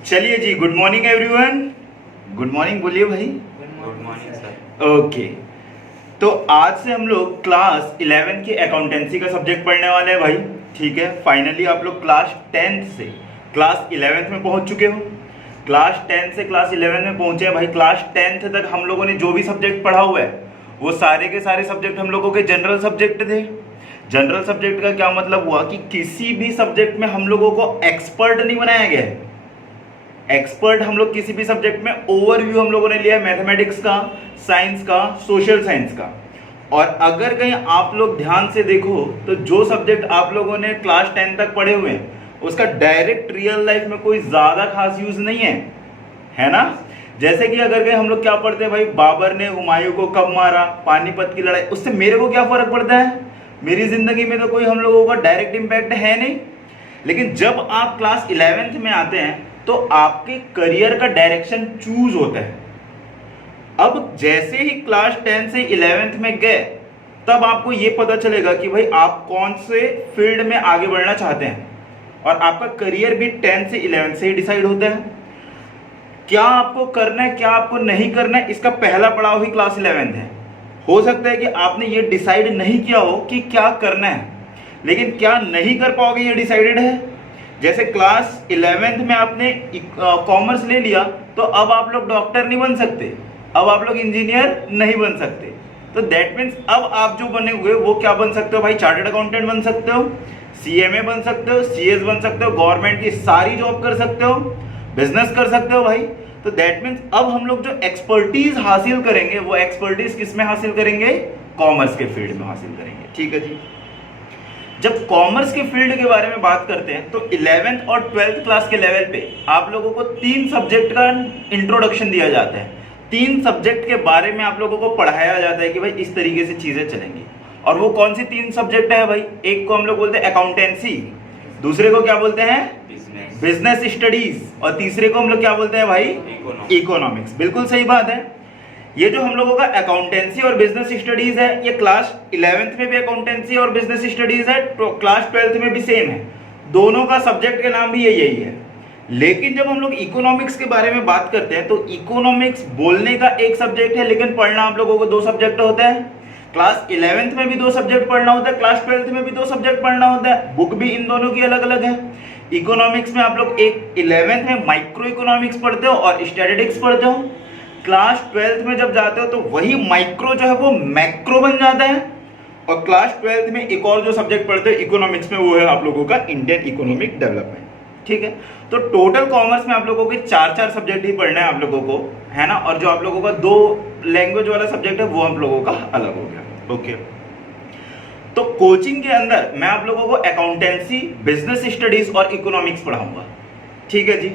चलिए जी, good morning everyone. Good morning बोलिए भाई। Good morning sir. ओके, तो आज से हम लोग क्लास 11 की अकाउंटेंसी का सब्जेक्ट पढ़ने वाले हैं भाई। ठीक है, फाइनली आप लोग क्लास 10 से क्लास 11 में पहुंच चुके हो। क्लास 10 से क्लास 11 में पहुंचे हैं भाई। क्लास 10 तक हम लोगों ने जो भी सब्जेक्ट पढ़ा हुआ है वो सारे के सारे सब्जेक्ट हम लोगों के जनरल सब्जेक्ट थे। जनरल सब्जेक्ट का क्या मतलब हुआ कि किसी भी सब्जेक्ट में हम लोगों को एक्सपर्ट नहीं बनाया गया है। एक्सपर्ट हम लोग किसी भी सब्जेक्ट में ओवरव्यू हम लोगों ने लिया है, मैथमेटिक्स का, साइंस का, सोशल साइंस का। और अगर कहीं आप लोग ध्यान से देखो तो जो सब्जेक्ट आप लोगों ने क्लास 10 तक पढ़े हुए हैं उसका डायरेक्ट रियल लाइफ में कोई ज्यादा खास यूज नहीं है ना। जैसे कि अगर कहीं हम लोग क्या पढ़ते हैं भाई, बाबर ने हुमायूं को कब मारा, पानीपत की लड़ाई, उससे मेरे को क्या फर्क पड़ता है? मेरी जिंदगी में तो कोई हम लोगों का डायरेक्ट इंपैक्ट है नहीं। लेकिन जब आप क्लास 11th में आते हैं तो आपके करियर का डायरेक्शन चूज होता है। अब जैसे ही क्लास 10 से 11th में गए तब आपको यह पता चलेगा कि भाई आप कौन से फील्ड में आगे बढ़ना चाहते हैं। और आपका करियर भी 10 से 11 से ही डिसाइड होता है। क्या आपको करना है, क्या आपको नहीं करना है, इसका पहला पड़ाव ही क्लास 11 है। हो सकता है कि आपने ये डिसाइड नहीं किया हो कि क्या करना है, लेकिन क्या नहीं कर पाओगे ये डिसाइडेड है। जैसे क्लास 11th में आपने कॉमर्स ले लिया तो अब आप लोग डॉक्टर नहीं बन सकते, अब आप लोग इंजीनियर नहीं बन सकते। तो दैट मीन्स अब आप जो बने हुए वो क्या बन सकते हो भाई? चार्टर्ड अकाउंटेंट बन सकते हो, सीएमए बन सकते हो, सीएस बन सकते हो, गवर्नमेंट की सारी जॉब कर सकते हो, बिजनेस कर सकते हो भाई। तो दैट मीन्स अब हम लोग जो एक्सपर्टीज हासिल करेंगे वो एक्सपर्टीज किस में हासिल करेंगे? कॉमर्स के फील्ड में हासिल करेंगे। ठीक है जी। जब कॉमर्स के फील्ड के बारे में बात करते हैं तो 11th और 12th क्लास के लेवल पे आप लोगों को 3 सब्जेक्ट का इंट्रोडक्शन दिया जाता है। 3 सब्जेक्ट के बारे में आप लोगों को पढ़ाया जाता है कि भाई इस तरीके से चीजें चलेंगी। और वो कौन सी 3 सब्जेक्ट है भाई? एक को हम लोग बोलते हैं अकाउंटेंसी, दूसरे को क्या बोलते हैं? बिजनेस स्टडीज, और तीसरे को हम लोग क्या बोलते हैं भाई? इकोनॉमिक्स। बिल्कुल सही बात है। ये जो हम लोगों का अकाउंटेंसी और बिजनेस स्टडीज है ये क्लास 11th में भी अकाउंटेंसी और बिजनेस स्टडीज है, तो क्लास 12th में भी सेम है। दोनों का सब्जेक्ट का नाम भी यही है। लेकिन जब हम लोग इकोनॉमिक्स के बारे में बात करते हैं तो इकोनॉमिक्स बोलने का एक सब्जेक्ट है, लेकिन पढ़ना आप लोगों को 2 सब्जेक्ट होता है। क्लास 11th में भी 2 सब्जेक्ट पढ़ना होता है, क्लास 12th में भी 2 सब्जेक्ट पढ़ना होता है। बुक भी इन दोनों की अलग अलग है। इकोनॉमिक्स में आप लोग एक 11th में माइक्रो इकोनॉमिक्स पढ़ते हो और स्टैटिस्टिक्स पढ़ते हो। क्लास 12th में जब जाते हो तो वही माइक्रो जो है वो मैक्रो बन जाता है। और क्लास 12th में एक और जो सब्जेक्ट पढ़ते हो इकोनॉमिक्स में वो है आप लोगों का इंडियन इकोनॉमिक डेवलपमेंट। ठीक है, तो टोटल कॉमर्स में आप लोगों के 4 सब्जेक्ट ही पढ़ना है आप लोगों को, है ना। और जो आप लोगों का 2 लैंग्वेज वाला सब्जेक्ट है वो आप लोगों का अलग हो गया। ओके, तो कोचिंग के अंदर मैं आप लोगों को अकाउंटेंसी, बिजनेस स्टडीज और इकोनॉमिक्स पढ़ाऊंगा। ठीक है जी।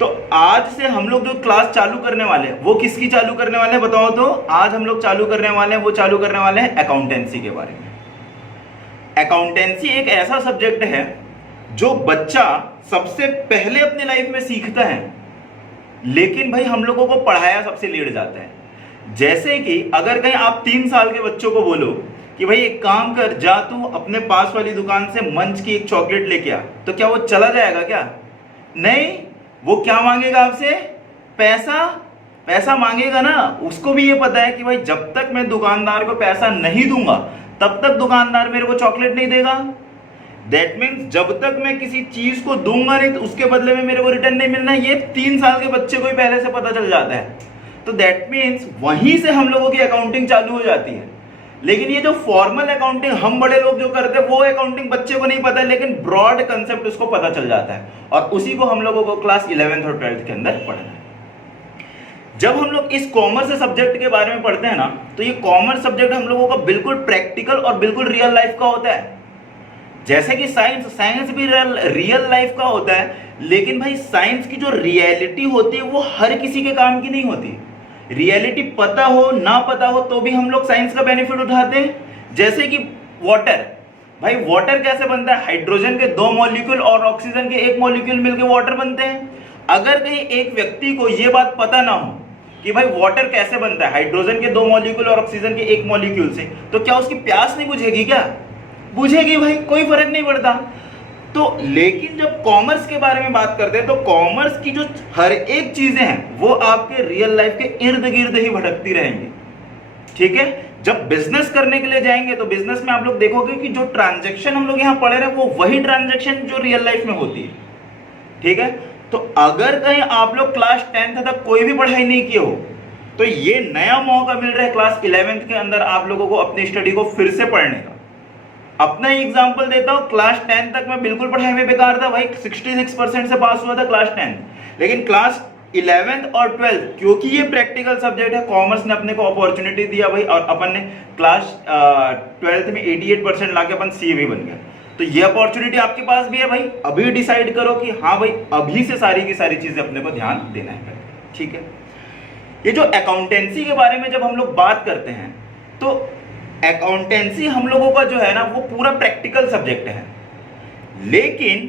तो आज से हम लोग जो क्लास चालू करने वाले हैं वो किसकी चालू करने वाले हैं बताओ तो? आज हम लोग चालू करने वाले हैं, वो चालू करने वाले हैं अकाउंटेंसी के बारे में। अकाउंटेंसी एक ऐसा सब्जेक्ट है जो बच्चा सबसे पहले अपने लाइफ में सीखता है, लेकिन भाई हम लोगों को पढ़ाया सबसे लेट जाता है। जैसे कि अगर कहीं आप 3 साल के बच्चों को बोलो कि भाई एक काम कर, जा तू अपने पास वाली दुकान से मंच की एक चॉकलेट लेके आ, तो क्या वो चला जाएगा क्या? नहीं, वो क्या मांगेगा आपसे? पैसा मांगेगा ना। उसको भी ये पता है कि भाई जब तक मैं दुकानदार को पैसा नहीं दूंगा तब तक दुकानदार मेरे को चॉकलेट नहीं देगा। दैट मीन्स जब तक मैं किसी चीज को दूंगा नहीं तो उसके बदले में मेरे को रिटर्न नहीं मिलना। ये 3 साल के बच्चे को ही पहले से पता चल जाता है। तो दैट मीन्स वहीं से हम लोगों की अकाउंटिंग चालू हो जाती है। लेकिन ये जो फॉर्मल अकाउंटिंग हम बड़े लोग जो करते हैं वो अकाउंटिंग बच्चे को नहीं पता है, लेकिन ब्रॉड कंसेप्ट उसको पता चल जाता है। और उसी को हम लोगों को क्लास 11th और 12th के अंदर पढ़ना है। जब हम लोग इस कॉमर्स सब्जेक्ट के बारे में पढ़ते हैं ना तो ये कॉमर्स सब्जेक्ट हम लोगों का बिल्कुल प्रैक्टिकल और बिल्कुल रियल लाइफ का होता है। जैसे कि साइंस भी रियल लाइफ का होता है, लेकिन भाई साइंस की जो रियलिटी होती है वो हर किसी के काम की नहीं होती। रियलिटी पता हो ना पता हो तो भी हम लोग साइंस का बेनिफिट उठाते हैं। जैसे कि वाटर, भाई वाटर कैसे बनता है? हाइड्रोजन के 2 मॉलिक्यूल और ऑक्सीजन के 1 मॉलिक्यूल मिलकर वाटर बनते हैं। अगर कहीं एक व्यक्ति को यह बात पता ना हो कि भाई वाटर कैसे बनता है हाइड्रोजन के 2 मॉलिक्यूल और ऑक्सीजन के 1 मॉलिक्यूल से, तो क्या उसकी प्यास नहीं बुझेगी? क्या बुझेगी भाई, कोई फर्क नहीं पड़ता। तो लेकिन जब कॉमर्स के बारे में बात करते हैं तो कॉमर्स की जो हर एक चीजें हैं वो आपके रियल लाइफ के इर्द गिर्द ही भटकती रहेंगी, ठीक है। जब बिजनेस करने के लिए जाएंगे तो बिजनेस में आप लोग देखोगे कि जो ट्रांजैक्शन हम लोग यहां पढ़े रहे वो वही ट्रांजैक्शन जो रियल लाइफ में होती है, ठीक है। तो अगर कहीं आप लोग क्लास 10th तक कोई भी पढ़ाई नहीं किए हो तो ये नया मौका मिल रहा है क्लास 11th के अंदर आप लोगों को अपनी स्टडी को फिर से पढ़ने का। अपना ही एग्जांपल देता हूं, क्लास 10 तक मैं बिल्कुल पढ़ाई में बेकार था भाई, 66% से पास हुआ था क्लास 10, लेकिन क्लास 11th और 12th क्योंकि ये प्रैक्टिकल सब्जेक्ट है, कॉमर्स ने अपने को अपॉर्चुनिटी दिया भाई, और अपन ने क्लास 12th में 88% लाके अपन सीए भी बन गया। तो ये अपॉर्चुनिटी आपके पास भी है भाई, अभी डिसाइड करो कि हाँ भाई अभी से सारी की सारी चीजें अपने को ध्यान देना है, ठीक है। ये जो अकाउंटेंसी के बारे में जब हम लोग बात करते हैं तो अकाउंटेंसी हम लोगों का जो है ना वो पूरा प्रैक्टिकल सब्जेक्ट है, लेकिन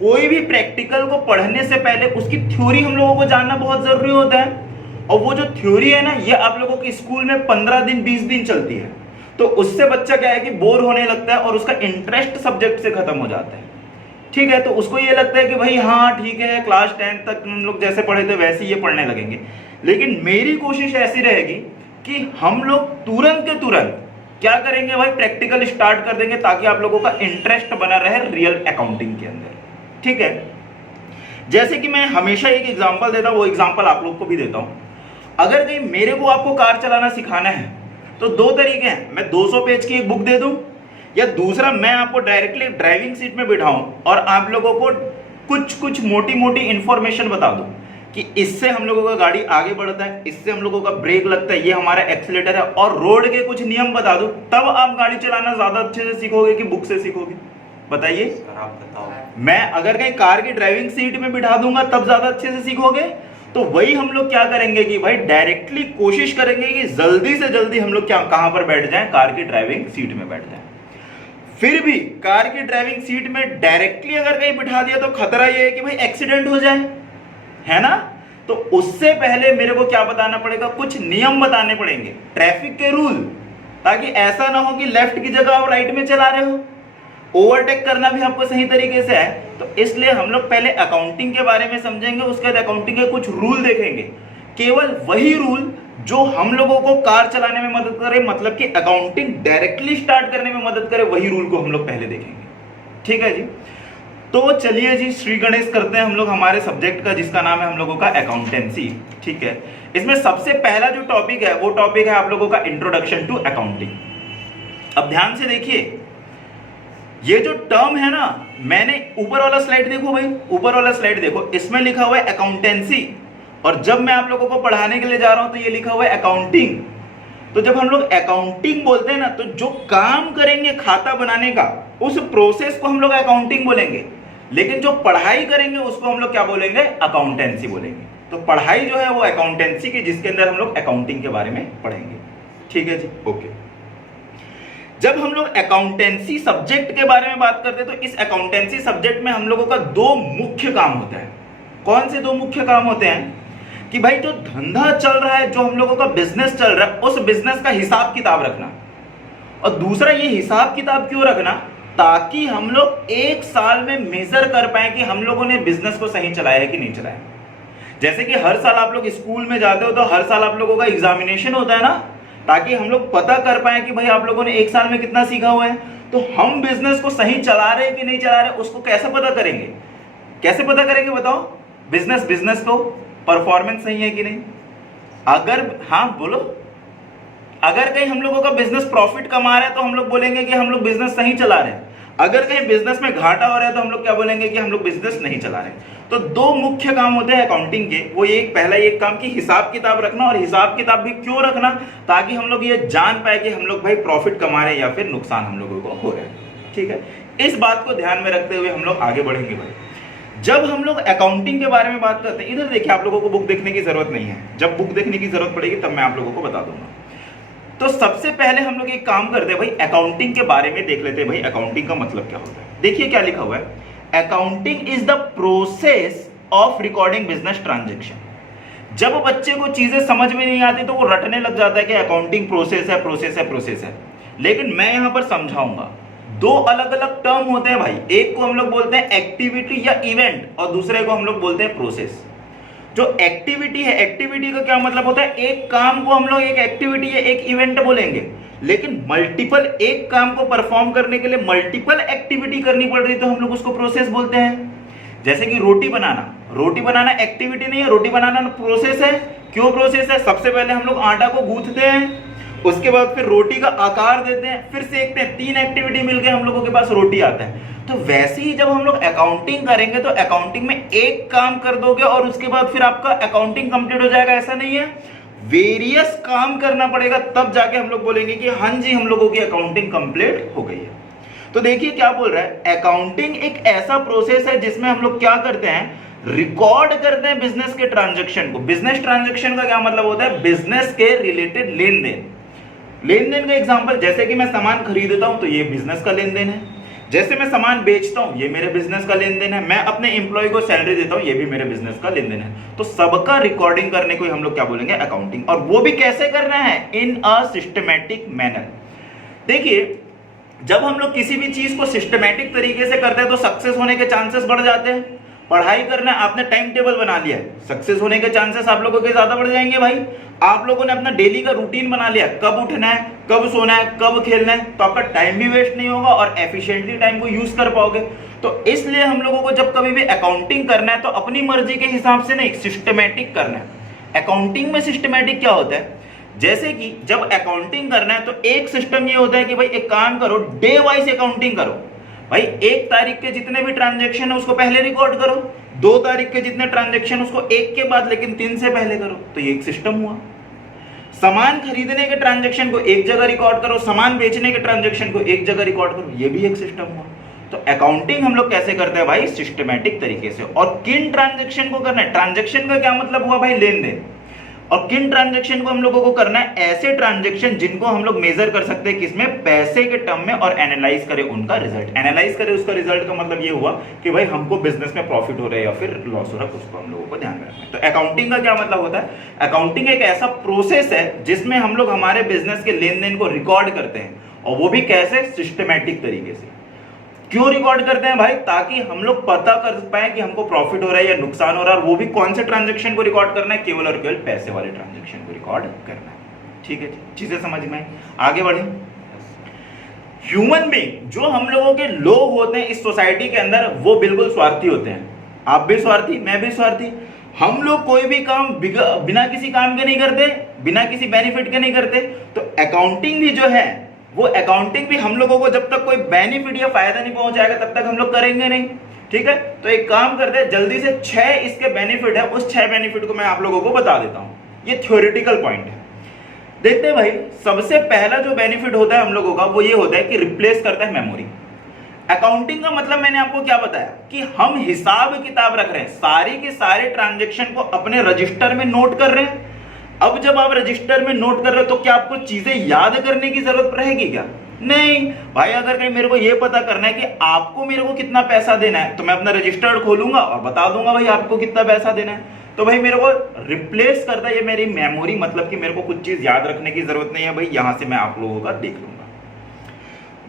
कोई भी प्रैक्टिकल को पढ़ने से पहले उसकी थ्योरी हम लोगों को जानना बहुत जरूरी होता है। और वो जो थ्योरी है ना ये आप लोगों के स्कूल में 15 दिन 20 दिन चलती है, तो उससे बच्चा क्या है कि बोर होने लगता है और उसका इंटरेस्ट सब्जेक्ट से खत्म हो जाता है, ठीक है। तो उसको ये लगता है कि भाई हाँ ठीक है क्लास 10 तक हम लोग जैसे पढ़े थे वैसे ये पढ़ने लगेंगे, लेकिन मेरी कोशिश ऐसी रहेगी कि हम लोग तुरंत के तुरंत क्या करेंगे भाई, प्रैक्टिकल स्टार्ट कर देंगे ताकि आप लोगों का इंटरेस्ट बना रहे रियल अकाउंटिंग के अंदर, ठीक है। जैसे कि मैं हमेशा एक एग्जांपल देता हूं, वो एग्जांपल आप लोग को भी देता हूं। अगर कहीं मेरे को आपको कार चलाना सिखाना है तो दो तरीके हैं, मैं 200 पेज की एक बुक दे दूं, या दूसरा मैं आपको डायरेक्टली ड्राइविंग सीट में बिठाऊं और आप लोगों को कुछ कुछ मोटी मोटी इंफॉर्मेशन बता दूं कि इससे हम लोगों का गाड़ी आगे बढ़ता है, इससे हम लोगों का ब्रेक लगता है, ये हमारा एक्सीलेटर है, और रोड के कुछ नियम बता दूं, तब आप गाड़ी चलाना ज्यादा अच्छे से सीखोगे कि बुक से सीखोगे, बताइए। आप बताओ। मैं अगर कहीं कार की ड्राइविंग सीट में बिठा दूंगा तब ज्यादा अच्छे से सीखोगे। तो वही हम लोग क्या करेंगे कि भाई डायरेक्टली कोशिश करेंगे कि जल्दी से जल्दी हम लोग क्या कहां पर बैठ जाएं, कार की ड्राइविंग सीट में बैठ जाएं। फिर भी कार की ड्राइविंग सीट में डायरेक्टली अगर कहीं बिठा दिया तो खतरा ये है कि भाई एक्सीडेंट हो जाए, है ना। तो उससे पहले मेरे को क्या बताना पड़ेगा, कुछ नियम बताने पड़ेंगे, ट्रैफिक के रूल, ताकि ऐसा ना हो कि लेफ्ट की जगह आप राइट में चला रहे हो, ओवरटेक करना भी आपको सही तरीके से है। तो इसलिए हम लोग पहले अकाउंटिंग के बारे में समझेंगे, उसके बाद अकाउंटिंग के कुछ रूल देखेंगे, केवल वही रूल जो हम लोगों को कार चलाने में मदद करे, मतलब कि अकाउंटिंग डायरेक्टली स्टार्ट करने में मदद करे, वही रूल को हम लोग पहले देखेंगे, ठीक है जी। तो चलिए जी श्री गणेश करते हैं हम लोग हमारे सब्जेक्ट का, जिसका नाम है हम लोगों का अकाउंटेंसी, ठीक है। इसमें सबसे पहला जो टॉपिक है वो टॉपिक है आप लोगों का इंट्रोडक्शन टू अकाउंटिंग। अब ध्यान से देखिए, ये जो टर्म है ना, मैंने ऊपर वाला स्लाइड देखो भाई, ऊपर वाला स्लाइड देखो, इसमें लिखा हुआ है अकाउंटेंसी, और जब मैं आप लोगों को पढ़ाने के लिए जा रहा हूं तो ये लिखा हुआ है अकाउंटिंग। तो जब हम लोग अकाउंटिंग बोलते हैं ना, तो जो काम करेंगे खाता बनाने का, उस प्रोसेस को हम लोग अकाउंटिंग बोलेंगे, लेकिन जो पढ़ाई करेंगे उसको हम लोग क्या बोलेंगे, अकाउंटेंसी बोलेंगे। तो पढ़ाई जो है वो अकाउंटेंसी की, जिसके अंदर हम लोग अकाउंटिंग के बारे में पढ़ेंगे, ठीक है जी, ओके। जब हम लोग अकाउंटेंसी सब्जेक्ट के बारे में बात करते हैं तो इस अकाउंटेंसी सब्जेक्ट में हम लोगों का दो मुख्य काम होता है। कौन से दो मुख्य काम होते हैं कि भाई जो धंधा चल रहा है, जो हम लोगों का बिजनेस चल रहा है, उस बिजनेस का हिसाब किताब रखना, और दूसरा ये हिसाब किताब क्यों रखना, ताकि हम लोग एक साल में मेजर कर पाए कि हम लोगों ने बिजनेस को सही चलाया है कि नहीं चलाया। जैसे कि हर साल आप लोग स्कूल में जाते हो तो हर साल आप लोगों का एग्जामिनेशन होता है ना, ताकि हम लोग पता कर पाए कि भाई आप लोगों ने एक साल में कितना सीखा हुआ है। तो हम बिजनेस को सही चला रहे हैं कि नहीं चला रहे, उसको कैसे पता करेंगे, कैसे पता करेंगे बताओ, बिजनेस को परफॉर्मेंस सही है कि नहीं। अगर हाँ बोलो, अगर कहीं हम लोगों का बिजनेस प्रॉफिट कमा रहा है तो हम लोग बोलेंगे कि हम लोग बिजनेस सही चला रहे हैं, अगर कहीं बिजनेस में घाटा हो रहा है तो हम लोग क्या बोलेंगे कि हम लोग बिजनेस नहीं चला रहे। तो दो मुख्य काम होते हैं अकाउंटिंग के, वो एक पहला एक काम की हिसाब किताब रखना, और हिसाब किताब भी क्यों रखना, ताकि हम लोग ये जान पाए कि हम लोग भाई प्रॉफिट कमा रहे हैं या फिर नुकसान हम लोगों को हो रहा है, ठीक है। इस बात को ध्यान में रखते हुए हम लोग आगे बढ़ेंगे भाई। जब हम लोग अकाउंटिंग के बारे में बात करते हैं, इधर देखिए, आप लोगों को बुक देखने की जरूरत नहीं है, जब बुक देखने की जरूरत पड़ेगी तब मैं आप लोगों को बता दूंगा। तो सबसे पहले हम लोग एक काम करते हैं भाई, अकाउंटिंग के बारे में देख लेते हैं भाई, अकाउंटिंग का मतलब क्या होता है। देखिए क्या लिखा हुआ है, accounting is the process of recording business transaction. जब बच्चे को चीजें समझ में नहीं आती तो वो रटने लग जाता है कि अकाउंटिंग प्रोसेस है, लेकिन मैं यहां पर समझाऊंगा, दो अलग अलग टर्म होते हैं भाई, एक को हम लोग बोलते हैं एक्टिविटी या इवेंट और दूसरे को हम लोग बोलते हैं प्रोसेस। जो एक्टिविटी है, एक्टिविटी का क्या मतलब होता है, एक काम को हम लोग एक एक्टिविटी या एक इवेंट बोलेंगे, लेकिन मल्टीपल एक काम को परफॉर्म करने के लिए मल्टीपल एक्टिविटी करनी पड़ रही तो हम लोग उसको प्रोसेस बोलते हैं। जैसे कि रोटी बनाना एक्टिविटी नहीं है, रोटी बनाना प्रोसेस है। क्यों प्रोसेस है? सबसे पहले हम लोग आटा को गूंथते हैं, उसके बाद फिर रोटी का आकार देते हैं, फिर सेकते हैं, 3 एक्टिविटी मिलके हम लोगों के पास रोटी आता है। तो वैसे ही जब हम लोग अकाउंटिंग करेंगे तो अकाउंटिंग में एक काम कर दोगे और उसके बाद फिर आपका अकाउंटिंग कंप्लीट हो जाएगा, ऐसा नहीं है। वेरियस काम करना पड़ेगा, तब जाके हम लोग बोलेंगे कि हाँ जी हम लोगों की अकाउंटिंग कंप्लीट हो गई है। तो देखिए क्या बोल रहा है, अकाउंटिंग एक ऐसा प्रोसेस है जिसमें हम लोग क्या करते हैं, रिकॉर्ड करते हैं बिजनेस के ट्रांजैक्शन को। बिजनेस ट्रांजैक्शन का क्या मतलब होता है, बिजनेस के रिलेटेड लेन देन का एग्जांपल, जैसे कि मैं सामान खरीदता हूं तो ये बिजनेस का लेन देन है, जैसे मैं सामान बेचता हूं ये मेरे बिजनेस का लेन देन है, मैं अपने एम्प्लॉय को सैलरी देता हूं ये भी मेरे बिजनेस का लेन देन है। तो सबका रिकॉर्डिंग करने को हम लोग क्या बोलेंगे, अकाउंटिंग। और वो भी कैसे करना है, इन अ सिस्टमैटिक मैनर। देखिए जब हम लोग किसी भी चीज को सिस्टमैटिक तरीके से करते हैं तो सक्सेस होने के चांसेस बढ़ जाते हैं। पढ़ाई करना, आपने टाइम टेबल बना लिया है, सक्सेस होने के चांसेस आप लोगों के ज्यादा बढ़ जाएंगे भाई। आप लोगों ने अपना डेली का रूटीन बना लिया, कब उठना है, कब सोना है, कब खेलना है, तो आपका टाइम भी वेस्ट नहीं होगा और एफिशिएंटली टाइम को यूज कर पाओगे। तो इसलिए हम लोगों को जब कभी भी अकाउंटिंग करना है तो अपनी मर्जी के हिसाब से नहीं, सिस्टमैटिक करना है। अकाउंटिंग में सिस्टमैटिक क्या होता है, जैसे कि जब अकाउंटिंग करना है तो एक सिस्टम ये होता है कि भाई एक काम करो, डे वाइज अकाउंटिंग करो। भाई 1 तारीख के जितने भी ट्रांजैक्शन है उसको पहले रिकॉर्ड करो, 2 तारीख के जितने ट्रांजैक्शन उसको 1 के बाद लेकिन 3 से पहले करो। तो ये एक सिस्टम हुआ। सामान खरीदने के ट्रांजैक्शन को एक जगह रिकॉर्ड करो, सामान बेचने के ट्रांजैक्शन को एक जगह रिकॉर्ड करो, ये भी एक सिस्टम हुआ। तो अकाउंटिंग हम लोग कैसे करते हैं भाई, सिस्टमैटिक तरीके से। और किन ट्रांजैक्शन को करना है, ट्रांजैक्शन का क्या मतलब हुआ भाई, लेन देन। और किन ट्रांजैक्शन को हम लोगों को करना है, ऐसे ट्रांजैक्शन जिनको हम लोग मेजर कर सकते हैं किसमें, पैसे के टर्म में, और एनालाइज करें उनका रिजल्ट। एनालाइज करें उसका रिजल्ट का मतलब ये हुआ कि भाई हमको बिजनेस में प्रॉफिट हो रहा है या फिर लॉस हो रहा है, उसको हम लोगों को ध्यान में रखना है। तो अकाउंटिंग का क्या मतलब होता है, अकाउंटिंग एक ऐसा प्रोसेस है जिसमें हम लोग हमारे बिजनेस के लेन देन को रिकॉर्ड करते हैं, और वो भी कैसे, सिस्टमैटिक तरीके से। क्यों रिकॉर्ड करते हैं भाई, ताकि हम लोग पता कर पाए कि हमको प्रॉफिट हो रहा है या नुकसान हो रहा है। वो भी कौन से ट्रांजैक्शन को रिकॉर्ड करना है, केवल और केवल पैसे वाले ट्रांजैक्शन को रिकॉर्ड करना है। ठीक है, चीजें समझ में आगे बढ़े। ह्यूमन बीइंग जो हम लोगों के लोग होते हैं इस सोसाइटी के अंदर, वो बिल्कुल स्वार्थी होते हैं। आप भी स्वार्थी, मैं भी स्वार्थी। हम लोग कोई भी काम बिना किसी काम के नहीं करते, बिना किसी बेनिफिट के नहीं करते। तो अकाउंटिंग भी जो है, वो अकाउंटिंग भी हम लोगों को जब तक कोई बेनिफिट या फायदा नहीं पहुंचाएगा तब तक हम लोग करेंगे नहीं। ठीक है, तो एक काम करते हैं, जल्दी से 6 इसके बेनिफिट है, उस 6 बेनिफिट को मैं आप लोगों को बता देता हूं। ये थ्योरेटिकल पॉइंट है। देखते हैं भाई, सबसे पहला जो बेनिफिट होता है हम लोगों का वो ये होता है कि रिप्लेस करता है मेमोरी। अकाउंटिंग का मतलब मैंने आपको क्या बताया कि हम हिसाब किताब रख रहे हैं, सारी के सारे ट्रांजैक्शन को अपने रजिस्टर में नोट कर रहे हैं। अब जब आप रजिस्टर में नोट कर रहे हो तो क्या आपको चीजें याद करने की जरूरत रहेगी क्या? नहीं भाई। अगर कहीं मेरे को यह पता करना है कि आपको मेरे को कितना पैसा देना है तो मैं अपना रजिस्टर खोलूंगा और बता दूंगा भाई आपको कितना पैसा देना है। तो भाई मेरे को रिप्लेस करता है ये मेरी मेमोरी, मतलब कि मेरे को कुछ चीज याद रखने की जरूरत नहीं है भाई, यहां से मैं आप लोगों का देख लूंगा।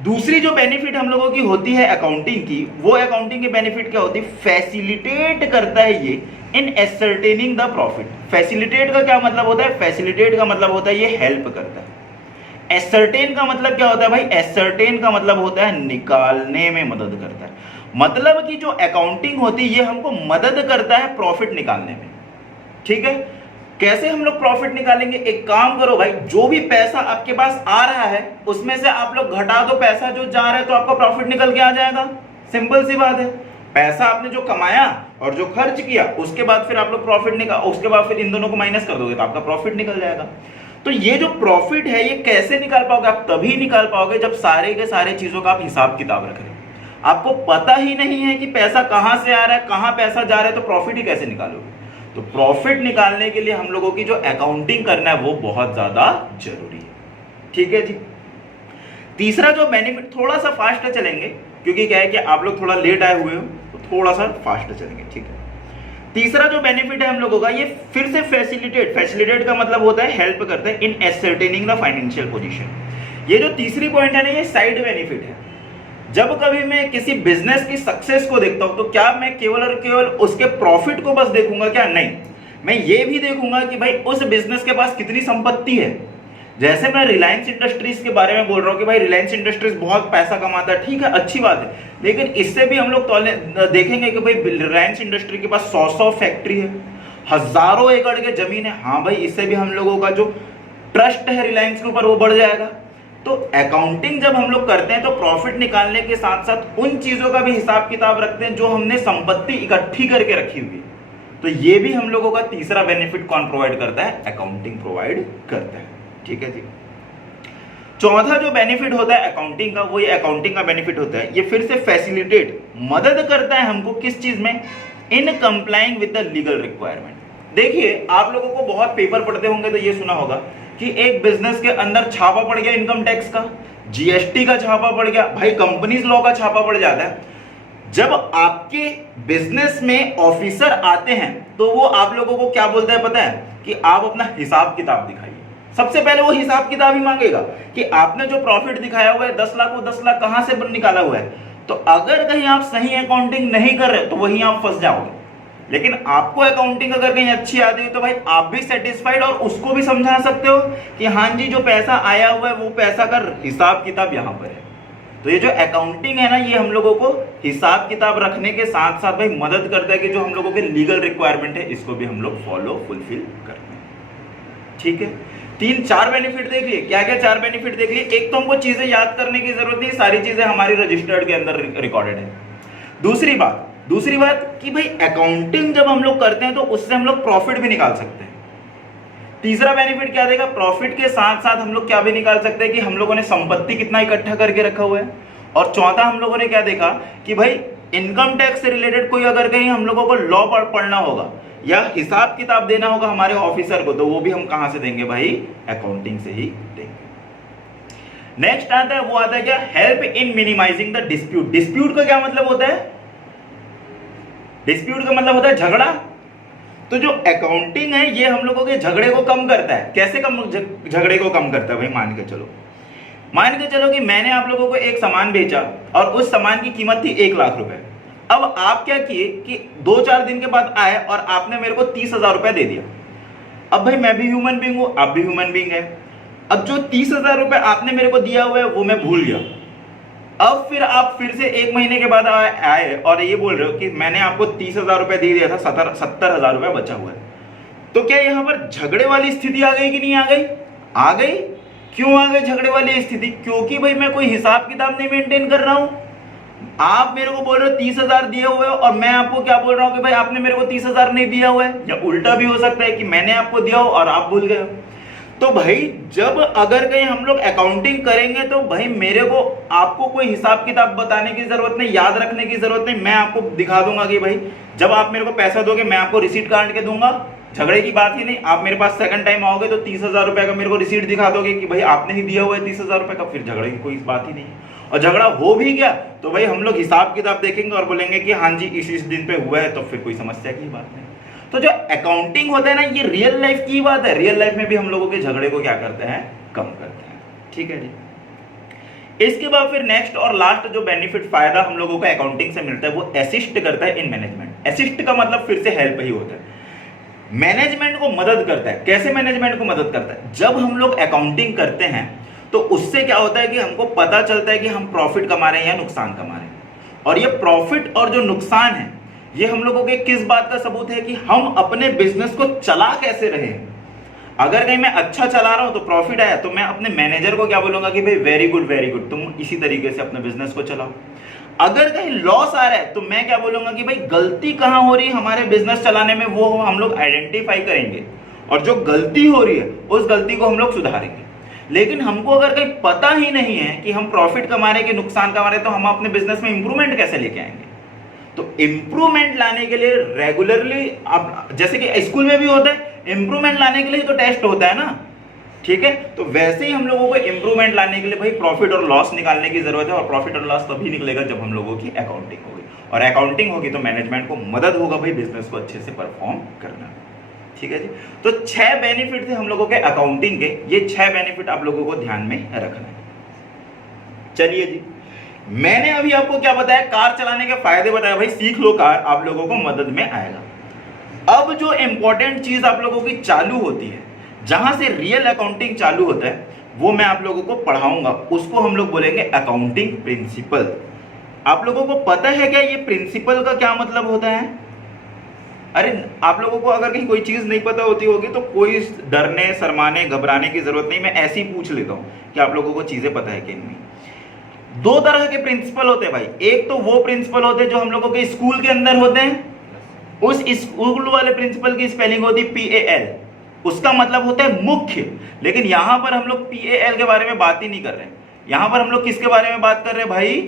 दूसरी जो बेनिफिट हम लोगों की होती है अकाउंटिंग की, वो अकाउंटिंग की बेनिफिट क्या होती है, फैसिलिटेट करता है ये इन एसर्टेनिंग द प्रॉफिट। फैसिलिटेट का क्या मतलब होता है, फैसिलिटेट का मतलब होता है ये हेल्प करता है। एसर्टेन का मतलब क्या होता है भाई, एसर्टेन का मतलब होता है निकालने में मदद करता है। मतलब कि जो अकाउंटिंग होती है ये हमको मदद करता है प्रॉफिट निकालने में। ठीक है, कैसे हम लोग प्रॉफिट निकालेंगे, एक काम करो भाई, जो भी पैसा आपके पास आ रहा है उसमें से आप लोग घटा दो पैसा जो जा रहा है, तो आपका प्रॉफिट निकल के आ जाएगा। सिंपल सी बात है, पैसा आपने जो कमाया और जो खर्च किया उसके बाद फिर आप लोग प्रॉफिट निकाल, उसके बाद फिर इन दोनों को माइनस कर दोगे तो आपका प्रॉफिट निकल जाएगा। तो ये जो प्रॉफिट है ये कैसे निकाल पाओगे, आप तभी निकाल पाओगे जब सारे के सारे चीजों का आप हिसाब किताब रख रहे हैं। आपको पता ही नहीं है कि पैसा कहां से आ रहा है, कहां पैसा जा रहा है, तो प्रॉफिट ही कैसे निकालोगे। तो प्रॉफिट निकालने के लिए हम लोगों की जो अकाउंटिंग करना है वो बहुत ज्यादा जरूरी है। ठीक है जी। तीसरा जो बेनिफिट, थोड़ा सा फास्ट चलेंगे क्योंकि क्या है कि आप लोग थोड़ा लेट आए हुए हो, तो थोड़ा सा फास्ट चलेंगे। ठीक है, तीसरा जो बेनिफिट है हम लोगों का, ये फिर से फैसिलिटेट। फैसिलिटेट का मतलब होता है हेल्प करते हैं इन एसर्टेनिंग द फाइनेंशियल पोजीशन। ये जो तीसरी पॉइंट है ना, ये साइड बेनिफिट है। जब कभी मैं किसी बिजनेस की सक्सेस को देखता हूं तो क्या मैं केवल और केवल उसके प्रॉफिट को बस देखूंगा क्या? नहीं, मैं ये भी देखूंगा कि भाई उस बिजनेस के पास कितनी संपत्ति है। जैसे मैं रिलायंस इंडस्ट्रीज के बारे में बोल रहा हूँ कि भाई रिलायंस इंडस्ट्रीज बहुत पैसा कमाता है, ठीक है, अच्छी बात है, लेकिन इससे भी हम लोग देखेंगे कि भाई रिलायंस इंडस्ट्री के पास 100 फैक्ट्री है, हजारों एकड़ के जमीन है। हाँ भाई, इससे भी हम लोगों का जो ट्रस्ट है रिलायंस के ऊपर वो बढ़ जाएगा। तो अकाउंटिंग जब हम लोग करते हैं तो प्रॉफिट निकालने के साथ साथ उन चीजों का भी हिसाब किताब रखते हैं जो हमने संपत्ति इकट्ठी करके रखी हुई है। तो ये भी हम लोगों का तीसरा बेनिफिट कौन प्रोवाइड करता है? अकाउंटिंग प्रोवाइड करता है। ठीक है जी। चौथा जो बेनिफिट होता है अकाउंटिंग का, वो ये अकाउंटिंग का बेनिफिट होता है, ये फिर से फैसिलिटेट मदद करता है हमको किस चीज में? इन complying with the legal requirement. देखिए, आप लोगों को बहुत पेपर पढ़ते होंगे तो ये सुना होगा कि एक बिजनेस के अंदर छापा पड़ गया इनकम टैक्स का, जीएसटी का छापा पड़ गया, भाई कंपनीज लॉ का छापा पड़ जाता है। जब आपके बिजनेस में ऑफिसर आते हैं तो वो आप लोगों को क्या बोलते हैं पता है? कि आप अपना हिसाब किताब दिखाइए। सबसे पहले वो हिसाब किताब ही मांगेगा कि आपने जो प्रॉफिट दिखाया हुआ है 10 लाख, वो 10 लाख कहां से निकाला हुआ है। तो अगर कहीं आप सही अकाउंटिंग नहीं कर रहे तो वहीं आप फंस जाओगे। लेकिन आपको अकाउंटिंग अगर कहीं अच्छी आती है तो भाई आप भी सेटिस्फाइड और उसको भी समझा सकते हो कि हाँ जी, जो पैसा आया हुआ है वो पैसा का हिसाब किताब यहां पर है। तो ये जो अकाउंटिंग है ना, ये हम लोगों को हिसाब किताब रखने के साथ साथ भाई मदद करता है कि जो हम लोगों के लीगल रिक्वायरमेंट है इसको भी हम लोग फुलफिल करते हैं। ठीक है, 3-4 बेनिफिट देख लिए। क्या क्या 4 बेनिफिट देख लिए? एक तो हमको चीजें याद करने की जरूरत नहीं, सारी चीजें हमारी रजिस्टर्ड के अंदर रिकॉर्डेड है। दूसरी बात कि भाई अकाउंटिंग जब हम लोग करते हैं तो उससे हम लोग प्रॉफिट भी निकाल सकते हैं। तीसरा बेनिफिट क्या देगा? प्रॉफिट के साथ साथ हम लोग क्या भी निकाल सकते हैं कि हम लोगों ने संपत्ति कितना इकट्ठा करके रखा हुआ है। और चौथा हम लोगों ने क्या देखा कि भाई इनकम टैक्स से रिलेटेड कोई अगर कहीं हम लोगों को लॉ पढ़ना होगा या हिसाब किताब देना होगा हमारे ऑफिसर को, तो वो भी हम कहां से देंगे भाई? अकाउंटिंग से ही देंगे। नेक्स्ट आता है, वो आता है क्या? Help in minimising the dispute. Dispute का क्या मतलब होता है? डिस्प्यूट का मतलब होता है झगड़ा। तो जो अकाउंटिंग है ये हम लोगों के झगड़े को कम करता है। कैसे झगड़े को कम करता है भाई? मान के चलो कि मैंने आप लोगों को एक सामान बेचा और उस सामान की कीमत थी 1 लाख रुपए। अब आप क्या किए कि 2-4 दिन के बाद आए और आपने मेरे को 30,000 रुपए दे दिया। अब भाई मैं भी ह्यूमन बीइंग हूं, आप भी ह्यूमन बीइंग है। अब जो 30,000 रुपए आपने मेरे को दिया हुआ है वो मैं भूल गया। अब फिर आप फिर से 1 महीने के बाद आए और ये बोल रहे हो कि मैंने आपको 30,000 रुपए दे दिया था, 70,000 रुपए बचा हुआ है। तो क्या यहां पर झगड़े वाली स्थिति आ गई कि नहीं आ गई? आ गई। क्यों आ गई झगड़े वाली स्थिति? क्योंकि भाई मैं कोई हिसाब किताब नहीं मेंटेन कर रहा हूं। आप मेरे को बोल रहे हो 30,000 दिए हुए हो और मैं आपको क्या बोल रहा हूं कि भाई आपने मेरे को 30,000 नहीं दिया हुआ है। या उल्टा भी हो सकता है कि मैंने आपको दिया हो और आप भूल गए हो। तो भाई जब अगर कहीं हम लोग अकाउंटिंग करेंगे तो भाई मेरे को आपको कोई हिसाब किताब बताने की जरूरत नहीं, याद रखने की जरूरत नहीं। मैं आपको दिखा दूंगा कि भाई जब आप मेरे को पैसा दोगे मैं आपको रिसीट काट के दूंगा। झगड़े की बात ही नहीं। आप मेरे पास सेकंड टाइम आओगे तो 30,000 रुपए का मेरे को रिसीट दिखा दोगे कि भाई आपने ही दिया हुआ है 30,000 रुपए का, फिर झगड़े की कोई बात ही नहीं। और झगड़ा हो भी गया तो भाई हम लोग हिसाब किताब देखेंगे और बोलेंगे कि हाँ जी इस दिन पे हुआ है, तो फिर कोई समस्या की बात नहीं। तो जो अकाउंटिंग होता है ना, ये रियल लाइफ की बात है। रियल लाइफ में भी हम लोगों के झगड़े को क्या करते हैं? कम करते हैं। ठीक है जी। इसके बाद फिर नेक्स्ट और लास्ट जो बेनिफिट फायदा हम लोगों को अकाउंटिंग से मिलता है वो असिस्ट करता है इन मैनेजमेंट। असिस्ट का मतलब फिर से हेल्प ही होता है, मैनेजमेंट को मदद करता है। कैसे मैनेजमेंट को मदद करता है? जब हम लोग अकाउंटिंग करते हैं तो उससे क्या होता है कि हमको पता चलता है कि हम प्रॉफिट कमा रहे हैं या नुकसान कमा रहे हैं। और ये प्रॉफिट और जो नुकसान है ये हम लोगों के किस बात का सबूत है कि हम अपने बिजनेस को चला कैसे रहे हैं। अगर कहीं मैं अच्छा चला रहा हूं तो प्रॉफिट आया तो मैं अपने मैनेजर को क्या बोलूंगा कि भाई वेरी गुड, तुम इसी तरीके से अपने बिजनेस को चलाओ। अगर कहीं लॉस आ रहा है तो मैं क्या बोलूंगा कि भाई गलती कहां हो रही है हमारे बिजनेस चलाने में, वो हम लोग आइडेंटिफाई करेंगे और जो गलती हो रही है उस गलती को हम लोग सुधारेंगे। लेकिन हमको अगर कहीं पता ही नहीं है कि हम प्रॉफिट कमा रहे हैं कि नुकसान कमा रहे हैं, तो हम अपने बिजनेस में इंप्रूवमेंट कैसे लेके आएंगे? तो इंप्रूवमेंट लाने के लिए रेगुलरली, अब जैसे कि स्कूल में भी होता है, इंप्रूवमेंट लाने के लिए तो टेस्ट होता है ना, ठीक है। तो वैसे ही हम लोगों को इंप्रूवमेंट लाने के लिए भाई प्रॉफिट और लॉस निकालने की जरूरत है। और प्रॉफिट और लॉस तभी निकलेगा जब हम लोगों की अकाउंटिंग होगी, और अकाउंटिंग होगी तो मैनेजमेंट को मदद होगा भाई बिजनेस को अच्छे से परफॉर्म करना। ठीक है जी। तो 6 बेनिफिट थे हम लोगों के अकाउंटिंग के। ये 6 बेनिफिट आप लोगों को ध्यान में रखना है। चलिए जी, मैंने अभी आपको क्या बताया, कार चलाने के फायदे बताया, भाई सीख लो कार, आप लोगों को मदद में आएगा। अब जो इंपॉर्टेंट चीज आप लोगों की चालू होती है, जहां से रियल अकाउंटिंग चालू होता है, वो मैं आप लोगों को पढ़ाऊंगा, उसको हम लोग बोलेंगे अकाउंटिंग प्रिंसिपल। आप लोगों को पता है क्या ये प्रिंसिपल का क्या मतलब होता है? अरे आप लोगों को अगर कहीं कोई चीज नहीं पता होती होगी तो कोई डरने शर्माने घबराने की जरूरत नहीं, मैं ऐसे ही पूछ लेता हूं कि आप लोगों को चीजें पता है कि नहीं। दो तरह के प्रिंसिपल होते हैं भाई, एक तो वो प्रिंसिपल होते हैं जो हम लोगों के स्कूल के अंदर होते हैं, उस स्कूल वाले प्रिंसिपल की स्पेलिंग होती है PAL, उसका मतलब होता है मुख्य। लेकिन यहां पर हम लोग PAL के बारे में बात ही नहीं कर रहे हैं, यहां पर हम लोग किसके बारे में बात कर रहे हैं भाई?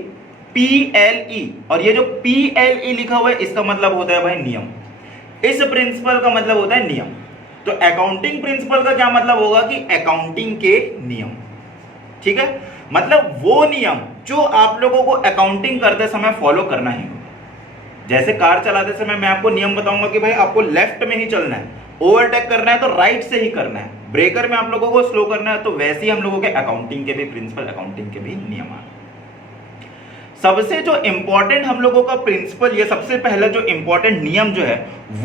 PLE। और ये जो PLE लिखा हुआ है इसका मतलब होता है भाई नियम, इस प्रिंसिपल का मतलब होता है नियम। तो अकाउंटिंग प्रिंसिपल का क्या मतलब होगा कि अकाउंटिंग के नियम, ठीक है, मतलब वो नियम जो आप लोगों को अकाउंटिंग करते समय फॉलो करना ही होगा। जैसे कार चलाते समय मैं आपको नियम बताऊंगा कि भाई आपको लेफ्ट में ही चलना है, ओवरटेक करना है तो राइट से ही करना है, ब्रेकर में आप लोगों को स्लो करना है, तो वैसे ही हम लोगों के अकाउंटिंग के भी प्रिंसिपल, अकाउंटिंग के भी नियम आए। सबसे जो इंपॉर्टेंट हम लोगों का प्रिंसिपल, ये सबसे पहला जो इंपॉर्टेंट नियम जो है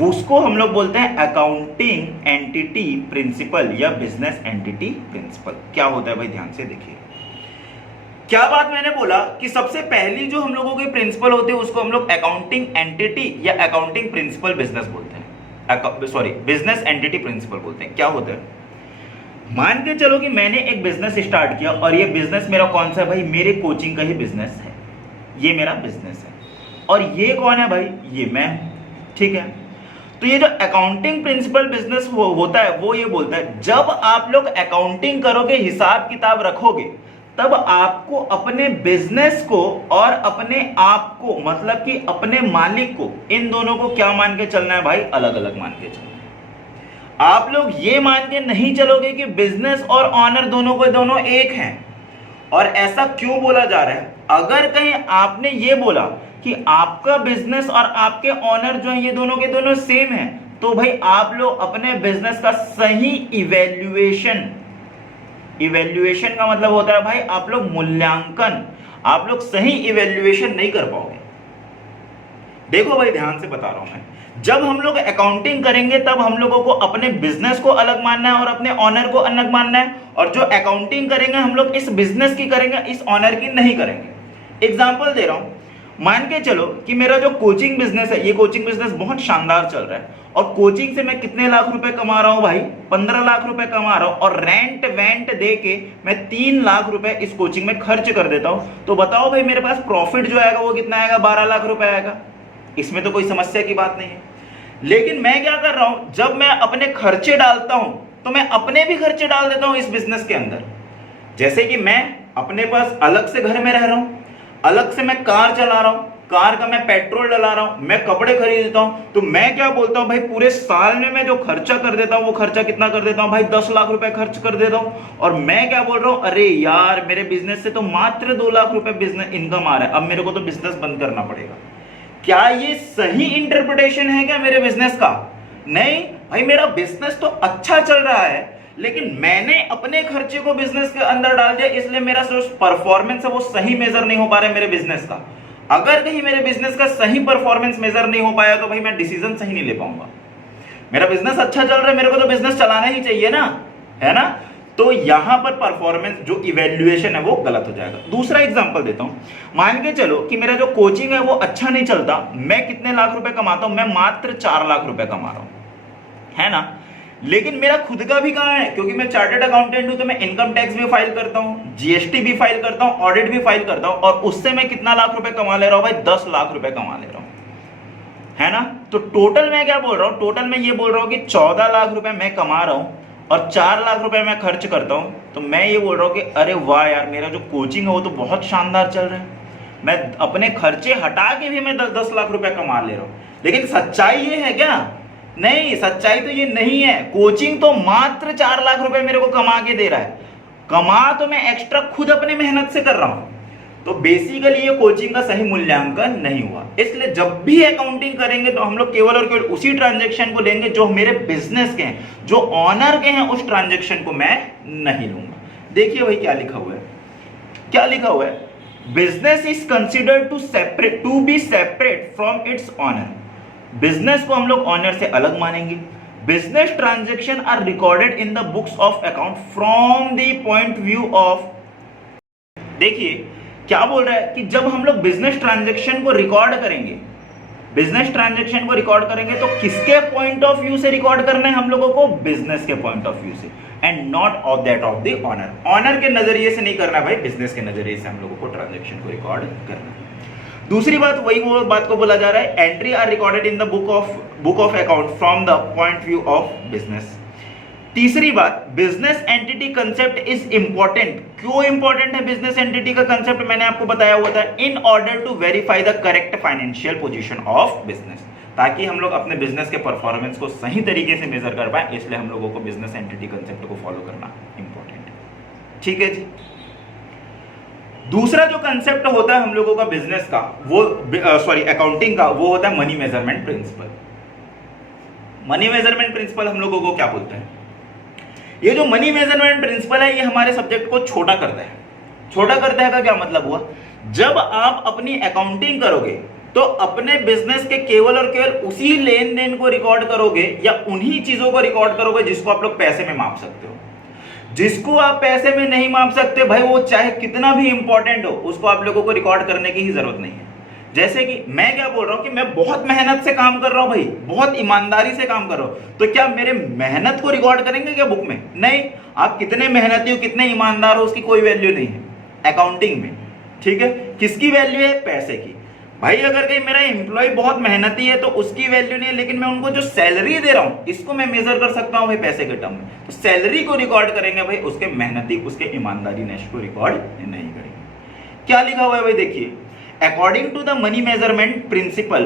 उसको हम लोग बोलते हैं अकाउंटिंग एंटिटी प्रिंसिपल या बिजनेस एंटिटी प्रिंसिपल। क्या होता है भाई, ध्यान से देखिए क्या बात मैंने बोला कि सबसे पहली जो हम लोगों के प्रिंसिपल होते हैं उसको हम लोग अकाउंटिंग एंटिटी या अकाउंटिंग प्रिंसिपल बिजनेस बोलते हैं, सॉरी बिजनेस एंटिटी प्रिंसिपल बोलते हैं। क्या होता है, मान के चलो कि मैंने एक बिजनेस स्टार्ट किया और ये बिजनेस मेरा कौन सा है भाई? मेरे कोचिंग का ही बिजनेस है, ये मेरा बिजनेस है। और ये कौन है भाई? ये मैं, ठीक है। तो ये जो अकाउंटिंग प्रिंसिपल बिजनेस होता है वो ये बोलता है जब आप लोग अकाउंटिंग करोगे, हिसाब किताब रखोगे, तब आपको अपने बिजनेस को और अपने आप को, मतलब कि अपने मालिक को, इन दोनों को क्या मान के चलना है भाई? अलग अलग मान के चलना है। आप लोग ये मान के नहीं चलोगे कि बिजनेस और ऑनर दोनों को दोनों एक हैं। और ऐसा क्यों बोला जा रहा है? अगर कहीं आपने ये बोला कि आपका बिजनेस और आपके ऑनर जो है ये दोनों के दोनों सेम है, तो भाई आप लोग अपने बिजनेस का सही इवैल्यूएशन का मतलब होता है भाई आप लोग मूल्यांकन, आप लोग सही इवैल्यूएशन नहीं कर पाओगे। देखो भाई ध्यान से बता रहा हूं मैं, जब हम लोग अकाउंटिंग करेंगे तब हम लोगों को अपने बिजनेस को अलग मानना है और अपने ऑनर को अलग मानना है, और जो अकाउंटिंग करेंगे हम लोग इस बिजनेस की करेंगे, इस ऑनर की नहीं करेंगे। एग्जांपल दे रहा हूं, मान के चलो कि मेरा जो कोचिंग बिजनेस है, ये कोचिंग बिजनेस बहुत शानदार चल रहा है और कोचिंग से मैं कितने लाख रुपए कमा रहा हूं भाई? 15 लाख रुपए कमा रहा हूं, और रेंट वेंट दे के मैं 3 लाख रुपए इस कोचिंग में खर्च कर देता हूं। तो बताओ भाई मेरे पास प्रॉफिट जो आएगा वो कितना आएगा? 12 लाख रुपए आएगा। इसमें तो कोई समस्या की बात नहीं है। लेकिन मैं क्या कर रहा हूं, जब मैं अपने खर्चे डालता हूं तो मैं अपने भी खर्चे डाल देता हूं इस बिजनेस के अंदर। जैसे कि मैं अपने पास अलग से घर में रह रहा हूं, अलग से मैं कार चला रहा हूं, कार का मैं पेट्रोल डला रहा हूं, मैं कपड़े खरीदता हूं, तो मैं क्या बोलता हूं भाई पूरे साल में मैं जो खर्चा कर देता हूं वो खर्चा कितना कर देता हूं भाई? 10 लाख रुपए खर्च कर देता हूं। और मैं क्या बोल रहा हूं, अरे यार मेरे बिजनेस से तो मात्र 2 लाख रुपए बिजनेस इनकम आ रहा है, अब मेरे को तो बिजनेस बंद करना पड़ेगा। क्या ये सही इंटरप्रिटेशन है क्या मेरे बिजनेस का? नहीं भाई, मेरा बिजनेस तो अच्छा चल रहा है लेकिन मैंने अपने खर्चे को बिजनेस के अंदर डाल दिया, इसलिए मेरा जो परफॉर्मेंस है वो सही मेजर नहीं हो पा रहा है मेरे बिजनेस का। अगर कहीं मेरे बिजनेस का सही परफॉर्मेंस मेजर नहीं हो पाया तो भाई मैं डिसीजन सही नहीं ले पाऊंगा। मेरा बिजनेस अच्छा चल रहा है, मेरे को तो बिजनेस चलाना ही चाहिए ना, है ना? तो यहां पर परफॉर्मेंस जो इवैल्यूएशन है वो गलत हो जाएगा। दूसरा एग्जांपल देता हूं, मान के चलो कि मेरा जो कोचिंग है वो अच्छा नहीं चलता, मैं कितने लाख रुपए कमाता हूं? मैं मात्र 4 लाख रुपए कमा रहा हूं, है ना? लेकिन मेरा खुद का भी कहां है, क्योंकि मैं चार्टर्ड अकाउंटेंट हूं तो मैं इनकम टैक्स भी फाइल करता हूं, जीएसटी भी फाइल करता हूं, ऑडिट भी फाइल करता हूं, और उससे मैं कितना लाख रुपए कमा ले रहा हूं भाई? 10 लाख रुपए कमा ले रहा हूं, है ना? तो टोटल मैं क्या बोल रहा हूं, टोटल मैं ये बोल रहा हूं कि 14 लाख रुपए मैं कमा रहा हूं और 4 लाख रुपए मैं खर्च करता हूं। तो मैं ये बोल रहा हूं कि अरे वाह यार, मेरा जो कोचिंग है वो तो बहुत शानदार चल रहा है, मैं अपने खर्चे हटा के भी मैं 10 लाख रुपए कमा ले रहा हूं। लेकिन सच्चाई ये है क्या? नहीं, सच्चाई तो ये नहीं है। कोचिंग तो मात्र 4 लाख रुपए मेरे को कमा के दे रहा है, कमा तो मैं एक्स्ट्रा खुद अपने मेहनत से कर रहा हूं। तो बेसिकली ये कोचिंग का सही मूल्यांकन नहीं हुआ। इसलिए जब भी अकाउंटिंग करेंगे तो हम लोग केवल और केवल उसी ट्रांजैक्शन को लेंगे जो मेरे बिजनेस के हैं, जो ऑनर के हैं, उस ट्रांजैक्शन को मैं नहीं लूंगा। देखिए भाई क्या लिखा हुआ है, क्या लिखा हुआ है, business is considered to be separate from its owner. Business को हम लोग ऑनर से अलग मानेंगे। Business transaction are recorded in the books of account from the point view of, देखिए क्या बोल रहा है कि जब हम लोग बिजनेस ट्रांजेक्शन को रिकॉर्ड करेंगे, बिजनेस ट्रांजेक्शन को रिकॉर्ड करेंगे तो किसके पॉइंट ऑफ व्यू से रिकॉर्ड करना है हम लोगों को? बिजनेस के पॉइंट ऑफ व्यू से, and not of that of the owner. Owner के नजरिए से नहीं करना भाई, बिजनेस के नजरिए से हम लोगों को ट्रांजेक्शन को रिकॉर्ड करना है। दूसरी बात, वही वो बात को बोला जा रहा है, entry are recorded in the book of account from the point view of business. तीसरी बात, business entity concept is important. क्यों इंपॉर्टेंट है बिजनेस एंटिटी का कंसेप्ट? मैंने आपको बताया हुआ था, in order to verify the correct financial position of business, ताकि हम लोग अपने बिजनेस के परफॉर्मेंस को सही तरीके से मेजर कर पाए, इसलिए हम लोगों को बिजनेस एंटिटी कंसेप्ट को फॉलो करना इंपॉर्टेंट है। ठीक है जी। दूसरा जो कंसेप्ट होता है हम लोगों का बिजनेस का, वो अकाउंटिंग का, वो होता है money measurement principle. Money measurement principle हम लोगों को क्या बोलते हैं? ये जो मनी मेजरमेंट प्रिंसिपल है, ये हमारे सब्जेक्ट को छोटा करता है। छोटा करता है का क्या मतलब हुआ? जब आप अपनी अकाउंटिंग करोगे तो अपने बिजनेस के केवल और केवल उसी लेन देन को रिकॉर्ड करोगे या उन्हीं चीजों को रिकॉर्ड करोगे जिसको आप लोग पैसे में माप सकते हो। जिसको आप पैसे में नहीं माप सकते भाई, वो चाहे कितना भी इंपॉर्टेंट हो, उसको आप लोगों को रिकॉर्ड करने की ही जरूरत नहीं है। जैसे कि मैं क्या बोल रहा हूं कि मैं बहुत मेहनत से काम कर रहा हूं भाई, बहुत ईमानदारी से काम कर रहा हूं, तो क्या मेरे मेहनत को रिकॉर्ड करेंगे क्या बुक में? नहीं। आप कितने मेहनती हो, कितने ईमानदार हो, उसकी कोई वैल्यू नहीं है अकाउंटिंग में। ठीक है, किसकी वैल्यू है? पैसे की। भाई अगर कहीं मेरा एम्प्लॉय बहुत मेहनती है तो उसकी वैल्यू नहीं है, लेकिन मैं उनको जो सैलरी दे रहा हूं इसको मैं मेजर कर सकता हूं भाई पैसे के टर्म में। तो सैलरी को रिकॉर्ड करेंगे भाई, उसके मेहनती, उसके ईमानदारी नेश को रिकॉर्ड नहीं करेंगे। क्या लिखा हुआ है भाई? देखिए, according to the money measurement principle,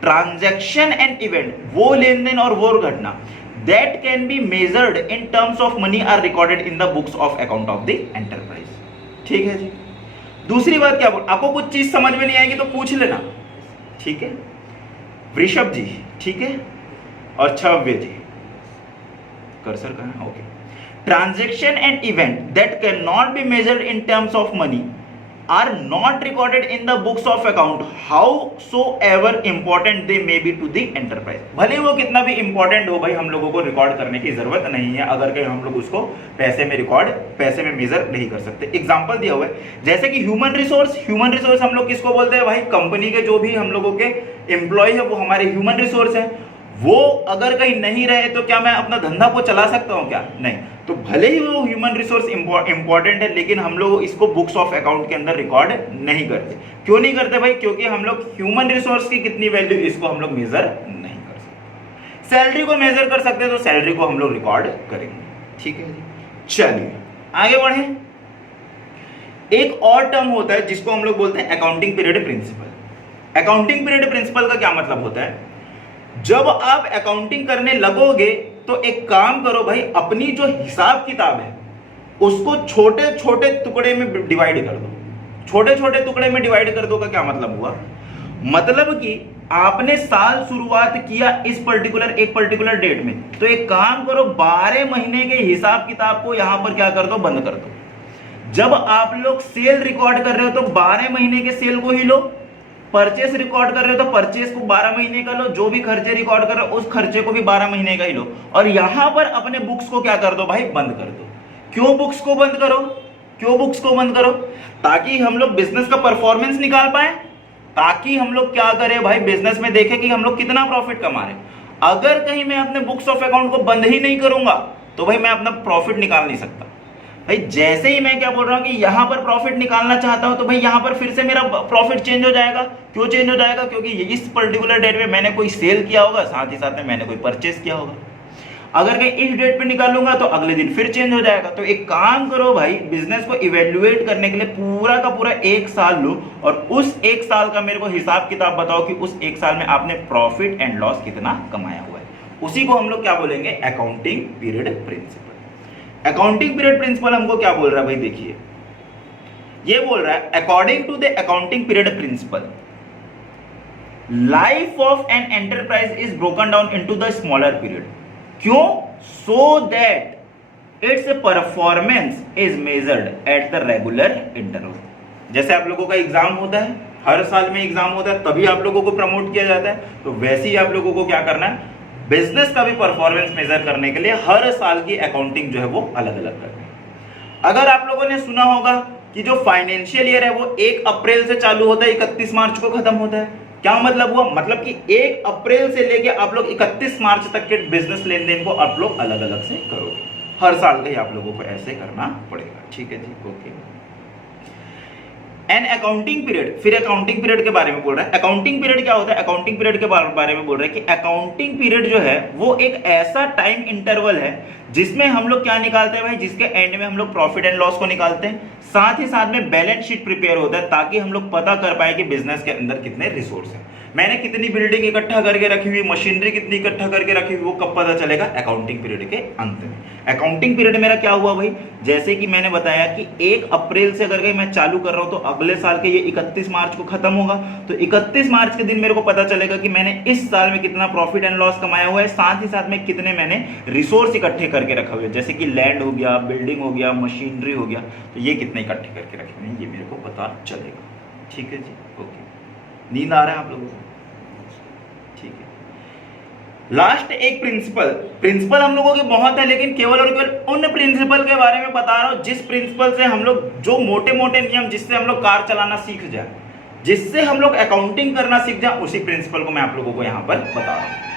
transaction and event, वो लेन देन और वो घटना that can be measured in terms of money are recorded in the books of account of the enterprise. ठीक है जी। दूसरी बात क्या बोल, आपको कुछ चीज समझ में नहीं आएगी तो पूछ लेना, ठीक है? वृषभ जी, ठीक है, और छव्य जी, कर्सर कहां है? Okay. Transaction and event that can not be measured in terms of money are not recorded in the books of account howsoever important they may be to the enterprise। भले वो कितना भी इंपॉर्टेंट हो भाई, हम लोगों को रिकॉर्ड करने की जरूरत नहीं है अगर कहीं हम लोग उसको पैसे में मेजर नहीं कर सकते। एग्जांपल दिया हुआ है, जैसे कि ह्यूमन रिसोर्स हम लोग किसको बोलते हैं भाई? कंपनी के जो भी हम लोगों के एम्प्लॉय है वो हमारे ह्यूमन रिसोर्स है। वो अगर कहीं नहीं रहे तो क्या मैं अपना धंधा को चला सकता हूं क्या? नहीं। तो भले ही वो ह्यूमन रिसोर्स इंपॉर्टेंट है, लेकिन हम लोग इसको बुक्स ऑफ अकाउंट के अंदर रिकॉर्ड नहीं करते। क्यों नहीं करते भाई? क्योंकि हम लोग ह्यूमन रिसोर्स की कितनी वैल्यू, इसको हम लोग मेजर नहीं कर सकते। सैलरी को मेजर कर सकते हैं तो सैलरी को हम लोग रिकॉर्ड करेंगे। ठीक है जी। चलिए आगे बढ़े। एक और टर्म होता है जिसको हम लोग बोलते हैं accounting period principle. Accounting period principle का क्या मतलब होता है? जब आप अकाउंटिंग करने लगोगे तो एक काम करो भाई, अपनी जो हिसाब किताब है उसको छोटे छोटे टुकड़े में डिवाइड कर दो। छोटे छोटे टुकड़े में डिवाइड कर दो का क्या मतलब हुआ? मतलब कि आपने साल शुरुआत किया एक पर्टिकुलर डेट में, तो एक काम करो, 12 महीने के हिसाब किताब को यहां पर क्या कर दो? बंद कर दो। जब आप लोग सेल रिकॉर्ड कर रहे हो तो 12 महीने के सेल को ही लो, परचेस रिकॉर्ड कर रहे हो तो परचेस को 12 महीने का लो, जो भी खर्चे रिकॉर्ड कर रहे हो उस खर्चे को भी 12 महीने का ही लो, और यहां पर अपने बुक्स को क्या कर दो भाई? बंद कर दो। क्यों बुक्स को बंद करो? ताकि हम लोग बिजनेस का परफॉर्मेंस निकाल पाए, ताकि हम लोग क्या करें भाई, बिजनेस में देखें कि हम लोग कितना प्रॉफिट कमा रहे हैं। अगर कहीं मैं अपने बुक्स ऑफ अकाउंट को बंद ही नहीं करूंगा तो भाई मैं अपना प्रॉफिट निकाल नहीं सकता। भाई जैसे ही मैं क्या बोल रहा हूं कि यहां पर प्रॉफिट निकालना चाहता हूं तो भाई यहां पर फिर से मेरा प्रॉफिट चेंज हो जाएगा। क्यों चेंज हो जाएगा? क्योंकि इस पर्टिकुलर डेट में मैंने कोई सेल किया होगा, साथ ही साथ में मैंने कोई परचेस किया होगा। अगर कहीं इस डेट पे निकालूंगा तो अगले दिन फिर चेंज हो जाएगा। तो एक काम करो भाई, बिजनेस को इवेल्युएट करने के लिए पूरा का पूरा 1 साल लो और उस 1 साल का मेरे को हिसाब किताब बताओ कि उस 1 साल में आपने प्रॉफिट एंड लॉस कितना कमाया हुआ है। उसी को हम लोग क्या बोलेंगे? Accounting period principle. Accounting period principle हमको क्या बोल रहा है भाई? देखिए, ये बोल रहा है according to the accounting period principle, life of an enterprise is broken down into the smaller period. क्यों? So that its performance is measured at the regular interval. जैसे आप लोगों का एग्जाम होता है, हर साल में एग्जाम होता है, तभी आप लोगों को प्रमोट किया जाता है, तो वैसे ही आप लोगों को क्या करना है, बिजनेस का भी परफॉर्मेंस मेजर करने के लिए हर साल की अकाउंटिंग जो है वो अलग अलग करनी है। अगर आप लोगों ने सुना होगा कि जो फाइनेंशियल ईयर है वो 1 अप्रैल से चालू होता है, 31 मार्च को खत्म होता है। क्या मतलब हुआ? मतलब कि 1 अप्रैल से लेके आप लोग 31 मार्च तक के बिजनेस लेन देन को आप लोग अलग अलग से करोगे, हर साल का ही आप लोगों को ऐसे करना पड़ेगा। ठीक है जी, ओके। एन अकाउंटिंग पीरियड, फिर अकाउंटिंग पीरियड के बारे में बोल रहा है। अकाउंटिंग पीरियड क्या होता है? अकाउंटिंग पीरियड के बारे में बोल रहा है कि अकाउंटिंग पीरियड जो है वो एक ऐसा टाइम इंटरवल है जिसमें हम लोग क्या निकालते हैं भाई, जिसके एंड में हम लोग प्रॉफिट एंड लॉस को निकालते हैं, साथ ही साथ में बैलेंस शीट प्रिपेयर होता है ताकि हम लोग पता कर पाए कि बिजनेस के अंदर कितने रिसोर्स हैं, मैंने कितनी बिल्डिंग इकट्ठा करके रखी हुई, मशीनरी कितनी इकट्ठा करके रखी हुई, वो कब पता चलेगा? अकाउंटिंग पीरियड के अंत में। अकाउंटिंग पीरियड मेरा क्या हुआ भाई, जैसे कि मैंने बताया कि 1 अप्रैल से अगर मैं चालू कर रहा हूं तो अगले साल के ये 31 मार्च को खत्म होगा, तो 31 मार्च के दिन मेरे को पता चलेगा कि मैंने इस साल में कितना प्रॉफिट एंड लॉस कमाया हुआ है, साथ ही साथ में कितने मैंने रिसोर्स इकट्ठे करके रखा हुआ है, जैसे कि लैंड हो गया, बिल्डिंग हो गया, मशीनरी हो गया, तो ये कितने इकट्ठे करके रखे हुए हैं ये मेरे को पता चलेगा। ठीक है जी, ओके। नींद आ रहा है आप लोगों को? ठीक है। लास्ट एक प्रिंसिपल हम लोगों के बहुत है, लेकिन केवल और केवल उन प्रिंसिपल के बारे में बता रहा हूं जिस प्रिंसिपल से हम लोग, जो मोटे मोटे नियम जिससे हम लोग कार चलाना सीख जाए, जिससे हम लोग अकाउंटिंग करना सीख जाए, उसी प्रिंसिपल को मैं आप लोगों को यहां पर बता रहा हूं।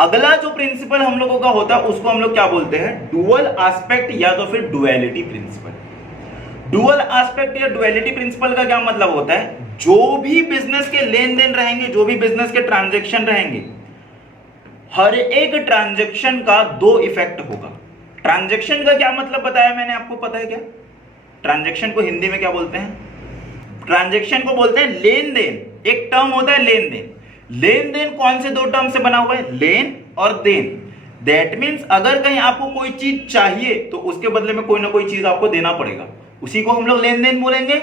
अगला जो प्रिंसिपल हम लोगों का होता है उसको हम लोग क्या बोलते हैं? डुअल एस्पेक्ट या तो फिर डुअलिटी प्रिंसिपल। डुअल एस्पेक्ट या डुअलिटी प्रिंसिपल का क्या मतलब होता है? जो भी बिजनेस के लेन देन रहेंगे, जो भी बिजनेस के ट्रांजैक्शन रहेंगे, हर एक ट्रांजैक्शन का 2 इफेक्ट होगा। ट्रांजैक्शन का क्या मतलब बताया मैंने आपको, पता है क्या? ट्रांजैक्शन को हिंदी में क्या बोलते हैं? ट्रांजैक्शन को बोलते हैं लेन देन। एक टर्म होता है लेन देन। लेन देन कौन से 2 टर्म से बना हुआ है? लेन और देन। दैट मीन्स अगर कहीं आपको कोई चीज चाहिए तो उसके बदले में कोई ना कोई चीज आपको देना पड़ेगा, उसी को हम लोग लेन देन बोलेंगे।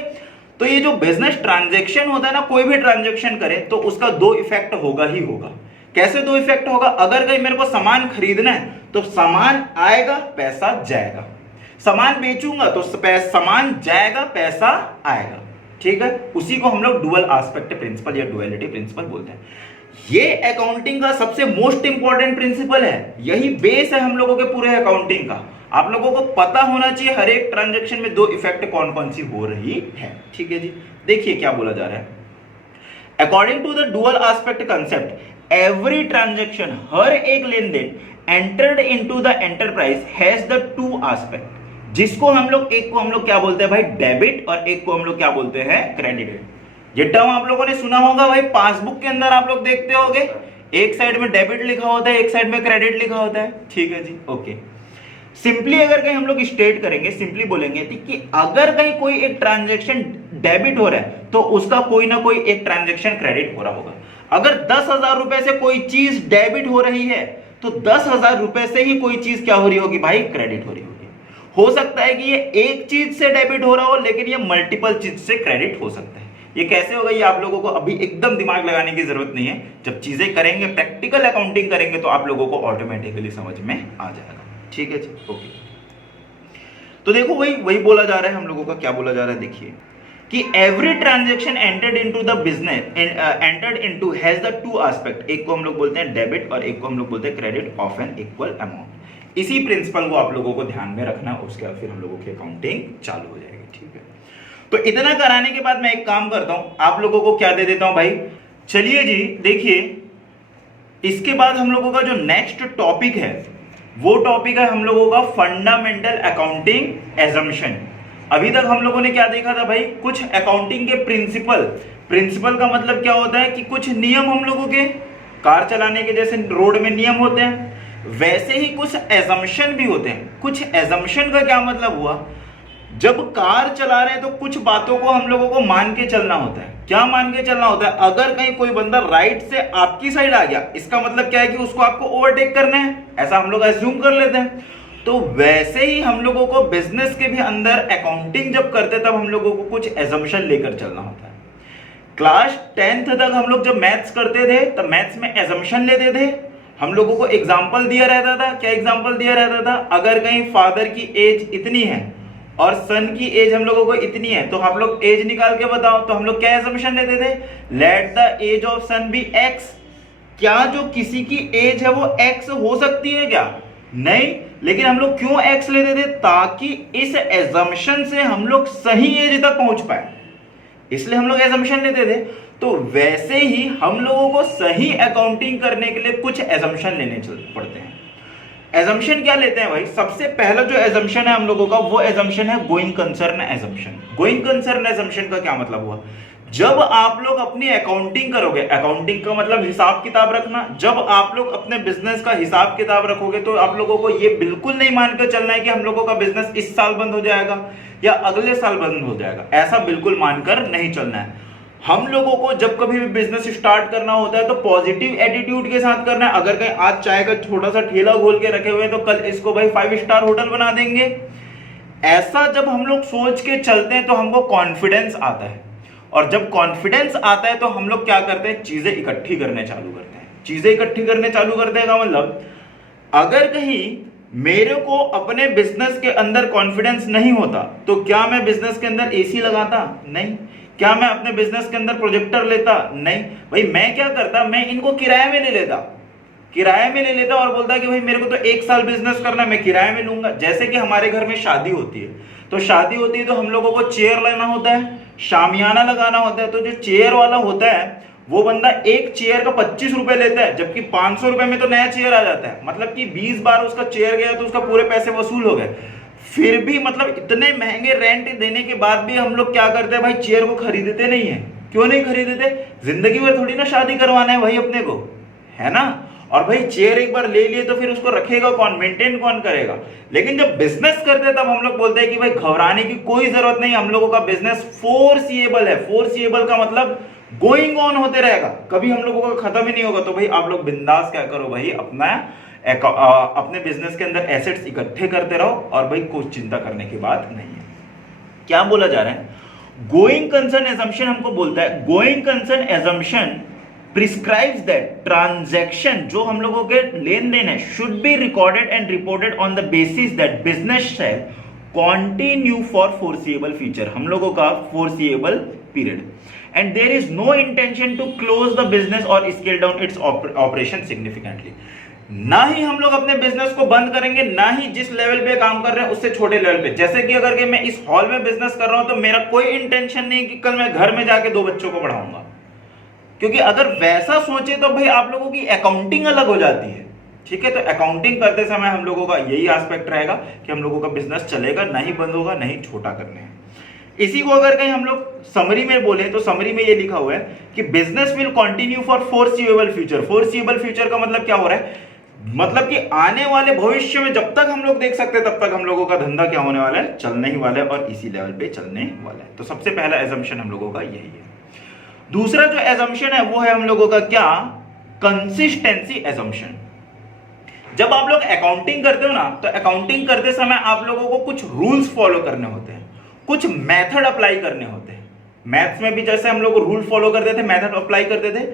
तो ये जो बिजनेस ट्रांजैक्शन होता है ना, कोई भी ट्रांजैक्शन करे तो उसका 2 इफेक्ट होगा ही होगा। कैसे 2 इफेक्ट होगा? अगर कहीं मेरे को सामान खरीदना है तो सामान आएगा, पैसा जाएगा। सामान बेचूंगा तो सामान जाएगा, पैसा आएगा। ठीक है, उसी को हम लोग डुअल एस्पेक्ट प्रिंसिपल या डुअलिटी प्रिंसिपल बोलते हैं। ये अकाउंटिंग का सबसे मोस्ट इंपॉर्टेंट प्रिंसिपल है, यही बेस है हम लोगों के पूरे अकाउंटिंग का। आप लोगों को पता होना चाहिए हर एक ट्रांजैक्शन में 2 इफेक्ट कौन कौन सी हो रही है। ठीक है जी, देखिए क्या बोला जा रहा है। According to the dual aspect concept, every transaction, हर एक लेन देन entered into the enterprise has the 2 aspect, जिसको हम लोग, एक को हम लोग क्या बोलते हैं भाई? डेबिट, और एक को हम लोग क्या बोलते हैं? क्रेडिट। ये टर्म आप लोगों ने सुना होगा भाई, पासबुक के अंदर आप लोग देखते होंगे, एक साइड में डेबिट लिखा होता है, एक साइड में क्रेडिट लिखा होता है। ठीक है जी, ओके। सिंपली अगर कहीं हम लोग स्टेट करेंगे, सिंपली बोलेंगे कि अगर कहीं कोई एक ट्रांजैक्शन डेबिट हो रहा है तो उसका कोई ना कोई एक ट्रांजैक्शन क्रेडिट हो रहा होगा। अगर 10,000 रुपए से कोई चीज डेबिट हो रही है तो 10,000 रुपए से ही कोई चीज क्या हो रही होगी भाई? क्रेडिट हो रही होगी। हो सकता है कि ये एक चीज से डेबिट हो रहा हो, लेकिन ये मल्टीपल चीज से क्रेडिट हो सकता है। ये कैसे होगा ये आप लोगों को अभी एकदम दिमाग लगाने की जरूरत नहीं है। जब चीजें करेंगे, प्रैक्टिकल अकाउंटिंग करेंगे, तो आप लोगों को ऑटोमेटिकली समझ में आ जाएगा। ठीक है जी, ओके। तो देखो वही बोला जा रहा है हम लोगों का, क्या बोला जा रहा है देखिए, कि every transaction entered into the business entered into has the 2 aspect, एक को हम लोग बोलते हैं डेबिट और एक को हम लोग बोलते हैं credit of an equal amount. इसी प्रिंसिपल को आप लोगों को ध्यान में रखना, उसके बाद फिर हम लोगों की अकाउंटिंग चालू हो जाएगी। ठीक है, तो इतना कराने के बाद मैं एक काम करता हूं, आप लोगों को क्या दे देता हूं भाई? चलिए जी देखिए, इसके बाद हम लोगों का जो नेक्स्ट टॉपिक है वो टॉपिक है हम लोगों का फंडामेंटल अकाउंटिंग एजम्पशन। अभी तक हम लोगों ने क्या देखा था भाई? कुछ अकाउंटिंग के प्रिंसिपल का मतलब क्या होता है कि कुछ नियम हम लोगों के कार चलाने के जैसे रोड में नियम होते हैं, वैसे ही कुछ एजम्पशन भी होते हैं। कुछ एजम्पशन का क्या मतलब हुआ? जब कार चला रहे हैं तो कुछ बातों को हम लोगों को मान के चलना होता है। क्या मान के चलना होता है? अगर कहीं कोई बंदा राइट से आपकी साइड आ गया, इसका मतलब क्या है कि उसको आपको ओवरटेक करना है, ऐसा हम लोग अज्यूम कर लेते हैं। तो वैसे ही हम लोगों को बिजनेस के भी अंदर अकाउंटिंग जब करते तब हम लोगों को कुछ एजम्पशन लेकर चलना होता है। क्लास 10th तक हम लोग जब मैथ्स करते थे तब मैथ्स में एजम्पशन लेते थे। हम लोगों को एग्जाम्पल दिया रहता था। क्या एग्जाम्पल दिया रहता था? अगर कहीं फादर की एज इतनी है और सन की एज हम लोगों को इतनी है, तो हम लोग एज निकाल के बताओ, तो हम लोग क्या एजम्पशन लेते थे, let the age of son be x. क्या जो किसी की एज है वो एक्स हो सकती है क्या? नहीं। लेकिन हम लोग क्यों एक्स लेते थे? ताकि इस एजम्पशन से हम लोग सही एज तक पहुंच पाए, इसलिए हम लोग एजम्पशन लेते थे। तो वैसे ही हम लोगों को सही अकाउंटिंग करने के लिए कुछ एजम्पशन लेने पड़ते हैं। एजम्पशन क्या लेते हैं भाई? सबसे पहला जो एजम्पशन है हम लोगों का, वो एजम्पशन है going concern assumption. Going concern assumption का क्या मतलब हुआ? जब आप लोग अपनी अकाउंटिंग करोगे, अकाउंटिंग का मतलब हिसाब किताब रखना, जब आप लोग अपने बिजनेस का हिसाब किताब रखोगे तो आप लोगों को ये बिल्कुल नहीं मानकर चलना है कि हम लोगों का बिजनेस इस साल बंद हो जाएगा या अगले साल बंद हो जाएगा, ऐसा बिल्कुल मानकर नहीं चलना है। हम लोगों को जब कभी भी बिजनेस स्टार्ट करना होता है तो पॉजिटिव एटीट्यूड के साथ करना है। अगर कहीं आज चाय का छोटा सा ठेला खोल के रखे हुए हैं तो कल इसको भाई 5 स्टार होटल बना देंगे। ऐसा जब हम लोग सोच के चलते हैं तो हमको कॉन्फिडेंस आता है, और जब कॉन्फिडेंस आता है तो हम लोग क्या करते हैं, चीजें इकट्ठी करने चालू करते हैं। चीजें इकट्ठी करने चालू करते हैं का मतलब, अगर कहीं मेरे को अपने बिजनेस के अंदर कॉन्फिडेंस नहीं होता तो क्या मैं बिजनेस के अंदर एसी लगाता? नहीं। क्या मैं अपने बिजनेस के अंदर प्रोजेक्टर लेता? नहीं। भाई मैं क्या करता, मैं इनको किराए में ले लेता, किराए में ले लेता और बोलता कि भाई मेरे को तो 1 साल बिजनेस करना है, मैं किराए में लूंगा। जैसे कि हमारे घर में शादी होती है, तो शादी होती है तो हम लोगों को चेयर लेना होता है, शामियाना लगाना होता है। तो जो चेयर वाला होता है वो बंदा एक चेयर का 25 रुपए लेता है, जबकि 500 रुपए में तो नया चेयर आ जाता है। मतलब कि 20 बार उसका चेयर गया तो उसका पूरे पैसे वसूल हो गए। फिर भी मतलब इतने महंगे रेंट देने के बाद भी हम लोग क्या करते हैं भाई, चेयर को खरीदते नहीं है। क्यों नहीं खरीदते? जिंदगी भर थोड़ी ना शादी करवाना है भाई अपने को, है ना। और भाई चेयर एक बार ले लिए तो फिर उसको रखेगा कौन, मेंटेन कौन करेगा। लेकिन जब बिजनेस करते हैं तब हम लोग बोलते हैं कि भाई घबराने की कोई जरूरत नहीं, हम लोगों का बिजनेस फोर्सिएबल है। फोर्सिएबल का मतलब गोइंग ऑन होते रहेगा, कभी हम लोगों का खत्म ही नहीं होगा। तो भाई आप लोग बिंदास क्या करो भाई, अपने बिजनेस के अंदर एसेट्स इकट्ठे करते रहो, और भाई कुछ चिंता करने की बात नहीं है। क्या बोला जा रहा है? गोइंग कंसर्न एजम्पशन हमको बोलता है, going concern assumption prescribes that transaction, जो हम लोगों के लेन देन है, should be recorded and reported on the basis that business shall continue for foreseeable future, हम लोगों का foreseeable period, and there is no intention to close the business और scale down its operation significantly. ना ही हम लोग अपने business को बंद करेंगे, ना ही जिस लेवल पे काम कर रहे हैं उससे छोटे लेवल पे। जैसे कि अगर मैं इस हॉल में बिजनेस कर रहा हूं तो मेरा कोई इंटेंशन नहीं कि कल मैं घर में जाके 2 बच्चों को पढ़ाऊंगा, क्योंकि अगर वैसा सोचे तो भाई आप लोगों की अकाउंटिंग अलग हो जाती है। ठीक है, तो अकाउंटिंग करते समय हम लोगों का यही एस्पेक्ट रहेगा कि हम लोगों का बिजनेस चलेगा, नहीं बंद होगा, नहीं छोटा करने हैं। इसी को अगर कहीं हम लोग समरी में बोले तो समरी में ये लिखा हुआ है कि business will continue for foreseeable future. Foreseeable future का मतलब क्या हो रहा है, मतलब कि आने वाले भविष्य में जब तक हम लोग देख सकते हैं तब तक हम लोगों का धंधा क्या होने वाला है, चलने ही वाला है, और इसी लेवल पे चलने वाला है। तो सबसे पहला एजम्पशन हम लोगों का यही है। दूसरा जो एजम्पशन है वो है हम लोगों का क्या, कंसिस्टेंसी एजम्पशन। जब आप लोग अकाउंटिंग करते हो ना, तो अकाउंटिंग करते समय आप लोगों को कुछ रूल्स फॉलो करने होते हैं, कुछ मेथड अप्लाई करने होते हैं। मैथ्स में भी जैसे हम लोग रूल फॉलो करते थे, मेथड अप्लाई करते थे,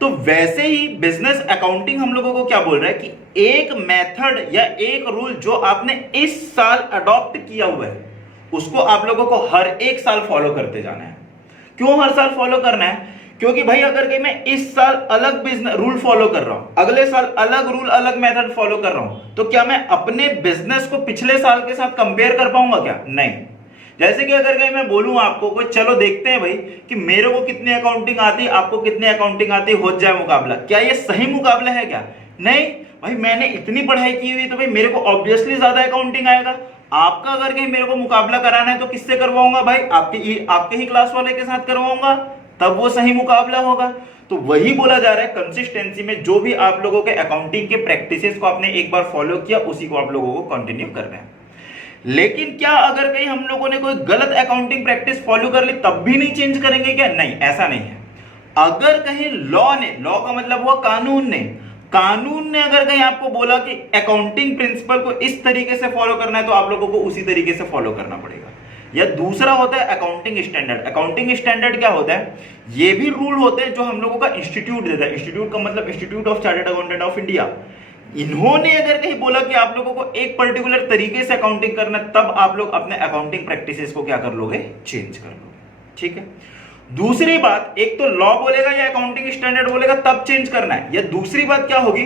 तो वैसे ही बिजनेस अकाउंटिंग हम लोगों को क्या बोल रहा है कि एक मेथड या एक रूल जो आपने इस साल अडॉप्ट किया हुआ है उसको आप लोगों को हर एक साल फॉलो करते जाना है। क्यों हर साल फॉलो करना है? क्योंकि भाई अगर कि मैं इस साल अलग बिजनेस रूल फॉलो कर रहा हूं, अगले साल अलग रूल अलग मेथड फॉलो कर रहा हूं, तो क्या मैं अपने बिजनेस को पिछले साल के साथ कंपेयर कर पाऊंगा क्या? नहीं। जैसे कि अगर कहीं मैं बोलूं आपको कोई, चलो देखते हैं भाई कि मेरे को कितनी अकाउंटिंग आती, आपको कितनी अकाउंटिंग आती, हो जाए मुकाबला। क्या ये सही मुकाबला है क्या? नहीं भाई, मैंने इतनी पढ़ाई की हुई तो भाई मेरे को ऑब्वियसली ज्यादा अकाउंटिंग आएगा। आपका अगर कहीं मेरे को मुकाबला कराना है तो किससे करवाऊंगा भाई? आपके ही क्लास वाले के साथ करवाऊंगा, तब वो सही मुकाबला होगा। तो वही बोला जा रहा है कंसिस्टेंसी में, जो भी आप लोगों के अकाउंटिंग के प्रैक्टिसेस को आपने एक बार फॉलो किया उसी को आप लोगों को कंटिन्यू करना है। लेकिन क्या अगर कहीं हम लोगों ने कोई गलत अकाउंटिंग प्रैक्टिस फॉलो कर ली तब भी नहीं चेंज करेंगे क्या? नहीं, ऐसा नहीं है। अगर कहीं लॉ का मतलब हुआ कानून ने अगर कहीं आपको बोला कि अकाउंटिंग प्रिंसिपल को इस तरीके से फॉलो करना है तो आप लोगों को उसी तरीके से फॉलो करना पड़ेगा। या दूसरा होता है अकाउंटिंग स्टैंडर्ड। अकाउंटिंग स्टैंडर्ड क्या होता है? ये भी रूल होते हैं जो हम लोगों का इंस्टीट्यूट देता है। इंस्टीट्यूट का मतलब institute of chartered accountant of India. इन्होंने अगर कहीं बोला कि आप लोगों को एक पर्टिकुलर तरीके से अकाउंटिंग करना है, तब आप लोग अपने अकाउंटिंग प्रैक्टिसेस को क्या कर लोगे, चेंज कर लोगे। ठीक है। दूसरी बात, एक तो लॉ बोलेगा या अकाउंटिंग स्टैंडर्ड बोलेगा तब चेंज करना है, या दूसरी बात क्या होगी,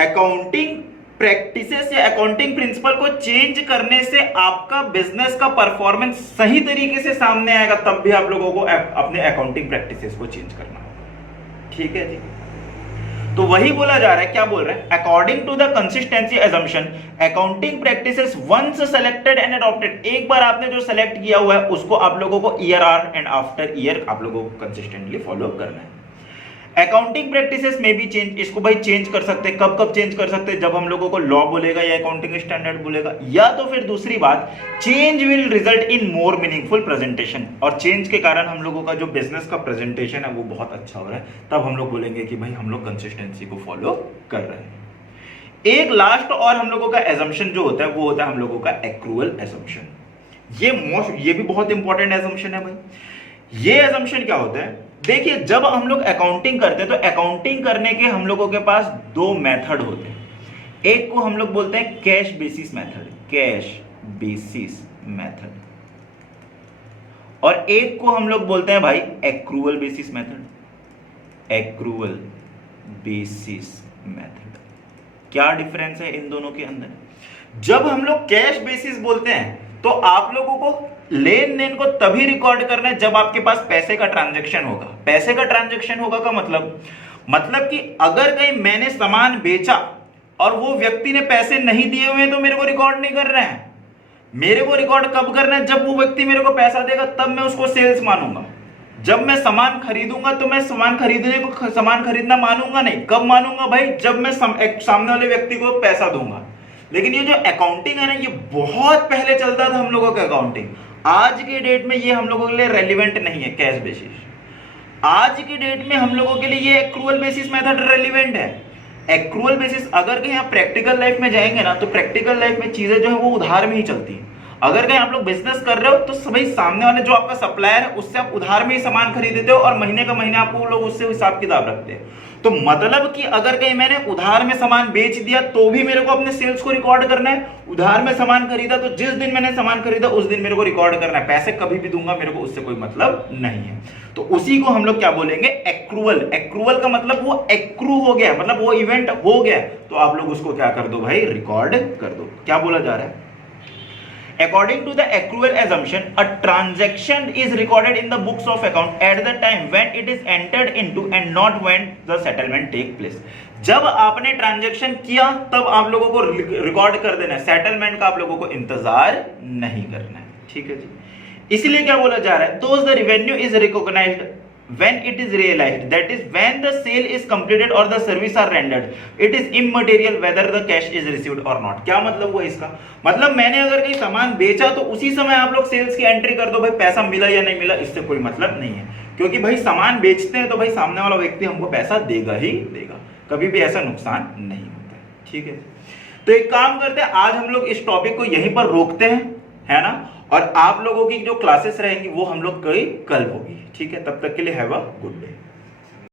अकाउंटिंग प्रैक्टिसेस या अकाउंटिंग प्रिंसिपल को चेंज करने से आपका बिजनेस का परफॉर्मेंस सही तरीके से सामने आएगा, तब भी आप लोगों को अपने अकाउंटिंग प्रैक्टिसेस को चेंज करना होगा। ठीक है जी। तो वही बोला जा रहा है, क्या बोल रहा है, according to the consistency assumption accounting practices once selected and adopted, एक बार आपने जो सेलेक्ट किया हुआ है उसको आप लोगों को year or and after year आप लोगों को कंसिस्टेंटली फॉलो करना है। अकाउंटिंग प्रैक्टिसेस में भी चेंज, इसको भाई चेंज कर सकते हैं, कब कब चेंज कर सकते हैं, जब हम लोगों को लॉ बोलेगा या अकाउंटिंग स्टैंडर्ड बोलेगा, या तो फिर दूसरी बात, change will result in more meaningful presentation, और चेंज के कारण हम लोगों का जो बिजनेस का प्रेजेंटेशन है वो बहुत अच्छा हो रहा है, तब हम लोग बोलेंगे कि भाई हम लोग कंसिस्टेंसी को फॉलो कर रहे हैं। एक लास्ट और हम लोगों का एजम्पशन जो होता है वो होता है हम लोगों का एक्रूअल एजम्पशन। ये भी बहुत इंपॉर्टेंट एजम्पशन है भाई। ये एजम्पशन क्या होता है, देखिए जब हम लोग अकाउंटिंग करते हैं तो अकाउंटिंग करने के हम लोगों के पास दो मेथड होते हैं। एक को हम लोग बोलते हैं cash basis method, cash basis method, और एक को हम लोग बोलते हैं भाई accrual basis method, accrual basis method. क्या डिफरेंस है इन दोनों के अंदर? जब हम लोग कैश बेसिस बोलते हैं तो आप लोगों को लेन देन को तभी रिकॉर्ड करना है जब आपके पास पैसे का ट्रांजैक्शन होगा। पैसे का ट्रांजैक्शन होगा का मतलब कि अगर कहीं मैंने सामान बेचा और वो व्यक्ति ने पैसे नहीं दिए हुए तो मेरे को रिकॉर्ड नहीं कर रहे हैं। मेरे को रिकॉर्ड कब करना है, जब वो व्यक्ति मेरे को पैसा देगा तब मैं उसको सेल्स मानूंगा। जब मैं सामान खरीदूंगा तो मैं सामान खरीदना मानूंगा नहीं। कब मानूंगा भाई, जब मैं सामने वाले व्यक्ति को पैसा दूंगा। लेकिन ये जो अकाउंटिंग है ना, ये बहुत पहले चलता था हम लोगों का अकाउंटिंग। आज के डेट में ये हम लोगों के लिए रेलिवेंट नहीं है कैश बेसिस। आज की डेट में हम लोगों के लिए ये एक्रूअल बेसिस मेथड रेलिवेंट है। एक्रूअल बेसिस, अगर कहीं आप प्रैक्टिकल लाइफ में जाएंगे ना तो प्रैक्टिकल लाइफ में चीजें जो है वो उधार में ही चलती है। अगर कहीं आप लोग बिजनेस कर रहे हो तो सभी सामने वाले जो आपका सप्लायर है उससे आप उधार में ही सामान खरीदते हो और महीने का महीने आपको लोग उससे हिसाब किताब रखते हैं। तो मतलब कि अगर कहीं मैंने उधार में सामान बेच दिया तो भी मेरे को अपने सेल्स को रिकॉर्ड करना है। उधार में सामान खरीदा तो जिस दिन मैंने सामान खरीदा उस दिन मेरे को रिकॉर्ड करना है। पैसे कभी भी दूंगा, मेरे को उससे कोई मतलब नहीं है। तो उसी को हम लोग क्या बोलेंगे, एक्रूअल। एक्रूअल का मतलब वो एक्रू हो गया, मतलब वो इवेंट हो गया, तो आप लोग उसको क्या कर दो भाई, रिकॉर्ड कर दो। क्या बोला जा रहा है, according to the accrual assumption a transaction is recorded in the books of account at the time when it is entered into and not when the settlement take place। जब आपने ट्रांजैक्शन किया तब आप लोगों को रिकॉर्ड कर देना है, सेटलमेंट का आप लोगों को इंतजार नहीं करना है। ठीक है जी। इसलिए क्या बोला जा रहा है, thus the revenue is recognized when it is realized, that is when the sale is completed or the service are rendered, it is immaterial whether the cash is received or not। क्या मतलब हुआ इसका, मतलब मैंने अगर कहीं सामान बेचा तो उसी समय आप लोग सेल्स की एंट्री कर दो, भाई पैसा मिला या नहीं मिला इससे कोई मतलब नहीं है, क्योंकि भाई सामान बेचते हैं तो भाई सामने वाला व्यक्ति हमको पैसा देगा ही देगा, कभी भी ऐसा नुकसान नहीं होता है। ठीक है, तो एक काम करते हैं, आज हम लोग इस टॉपिक को यहीं पर रोकते हैं, है ना, और आप लोगों की जो क्लासेस रहेंगी वो हम लोग कल होगी। ठीक है, तब तक के लिए हैव अ गुड डे।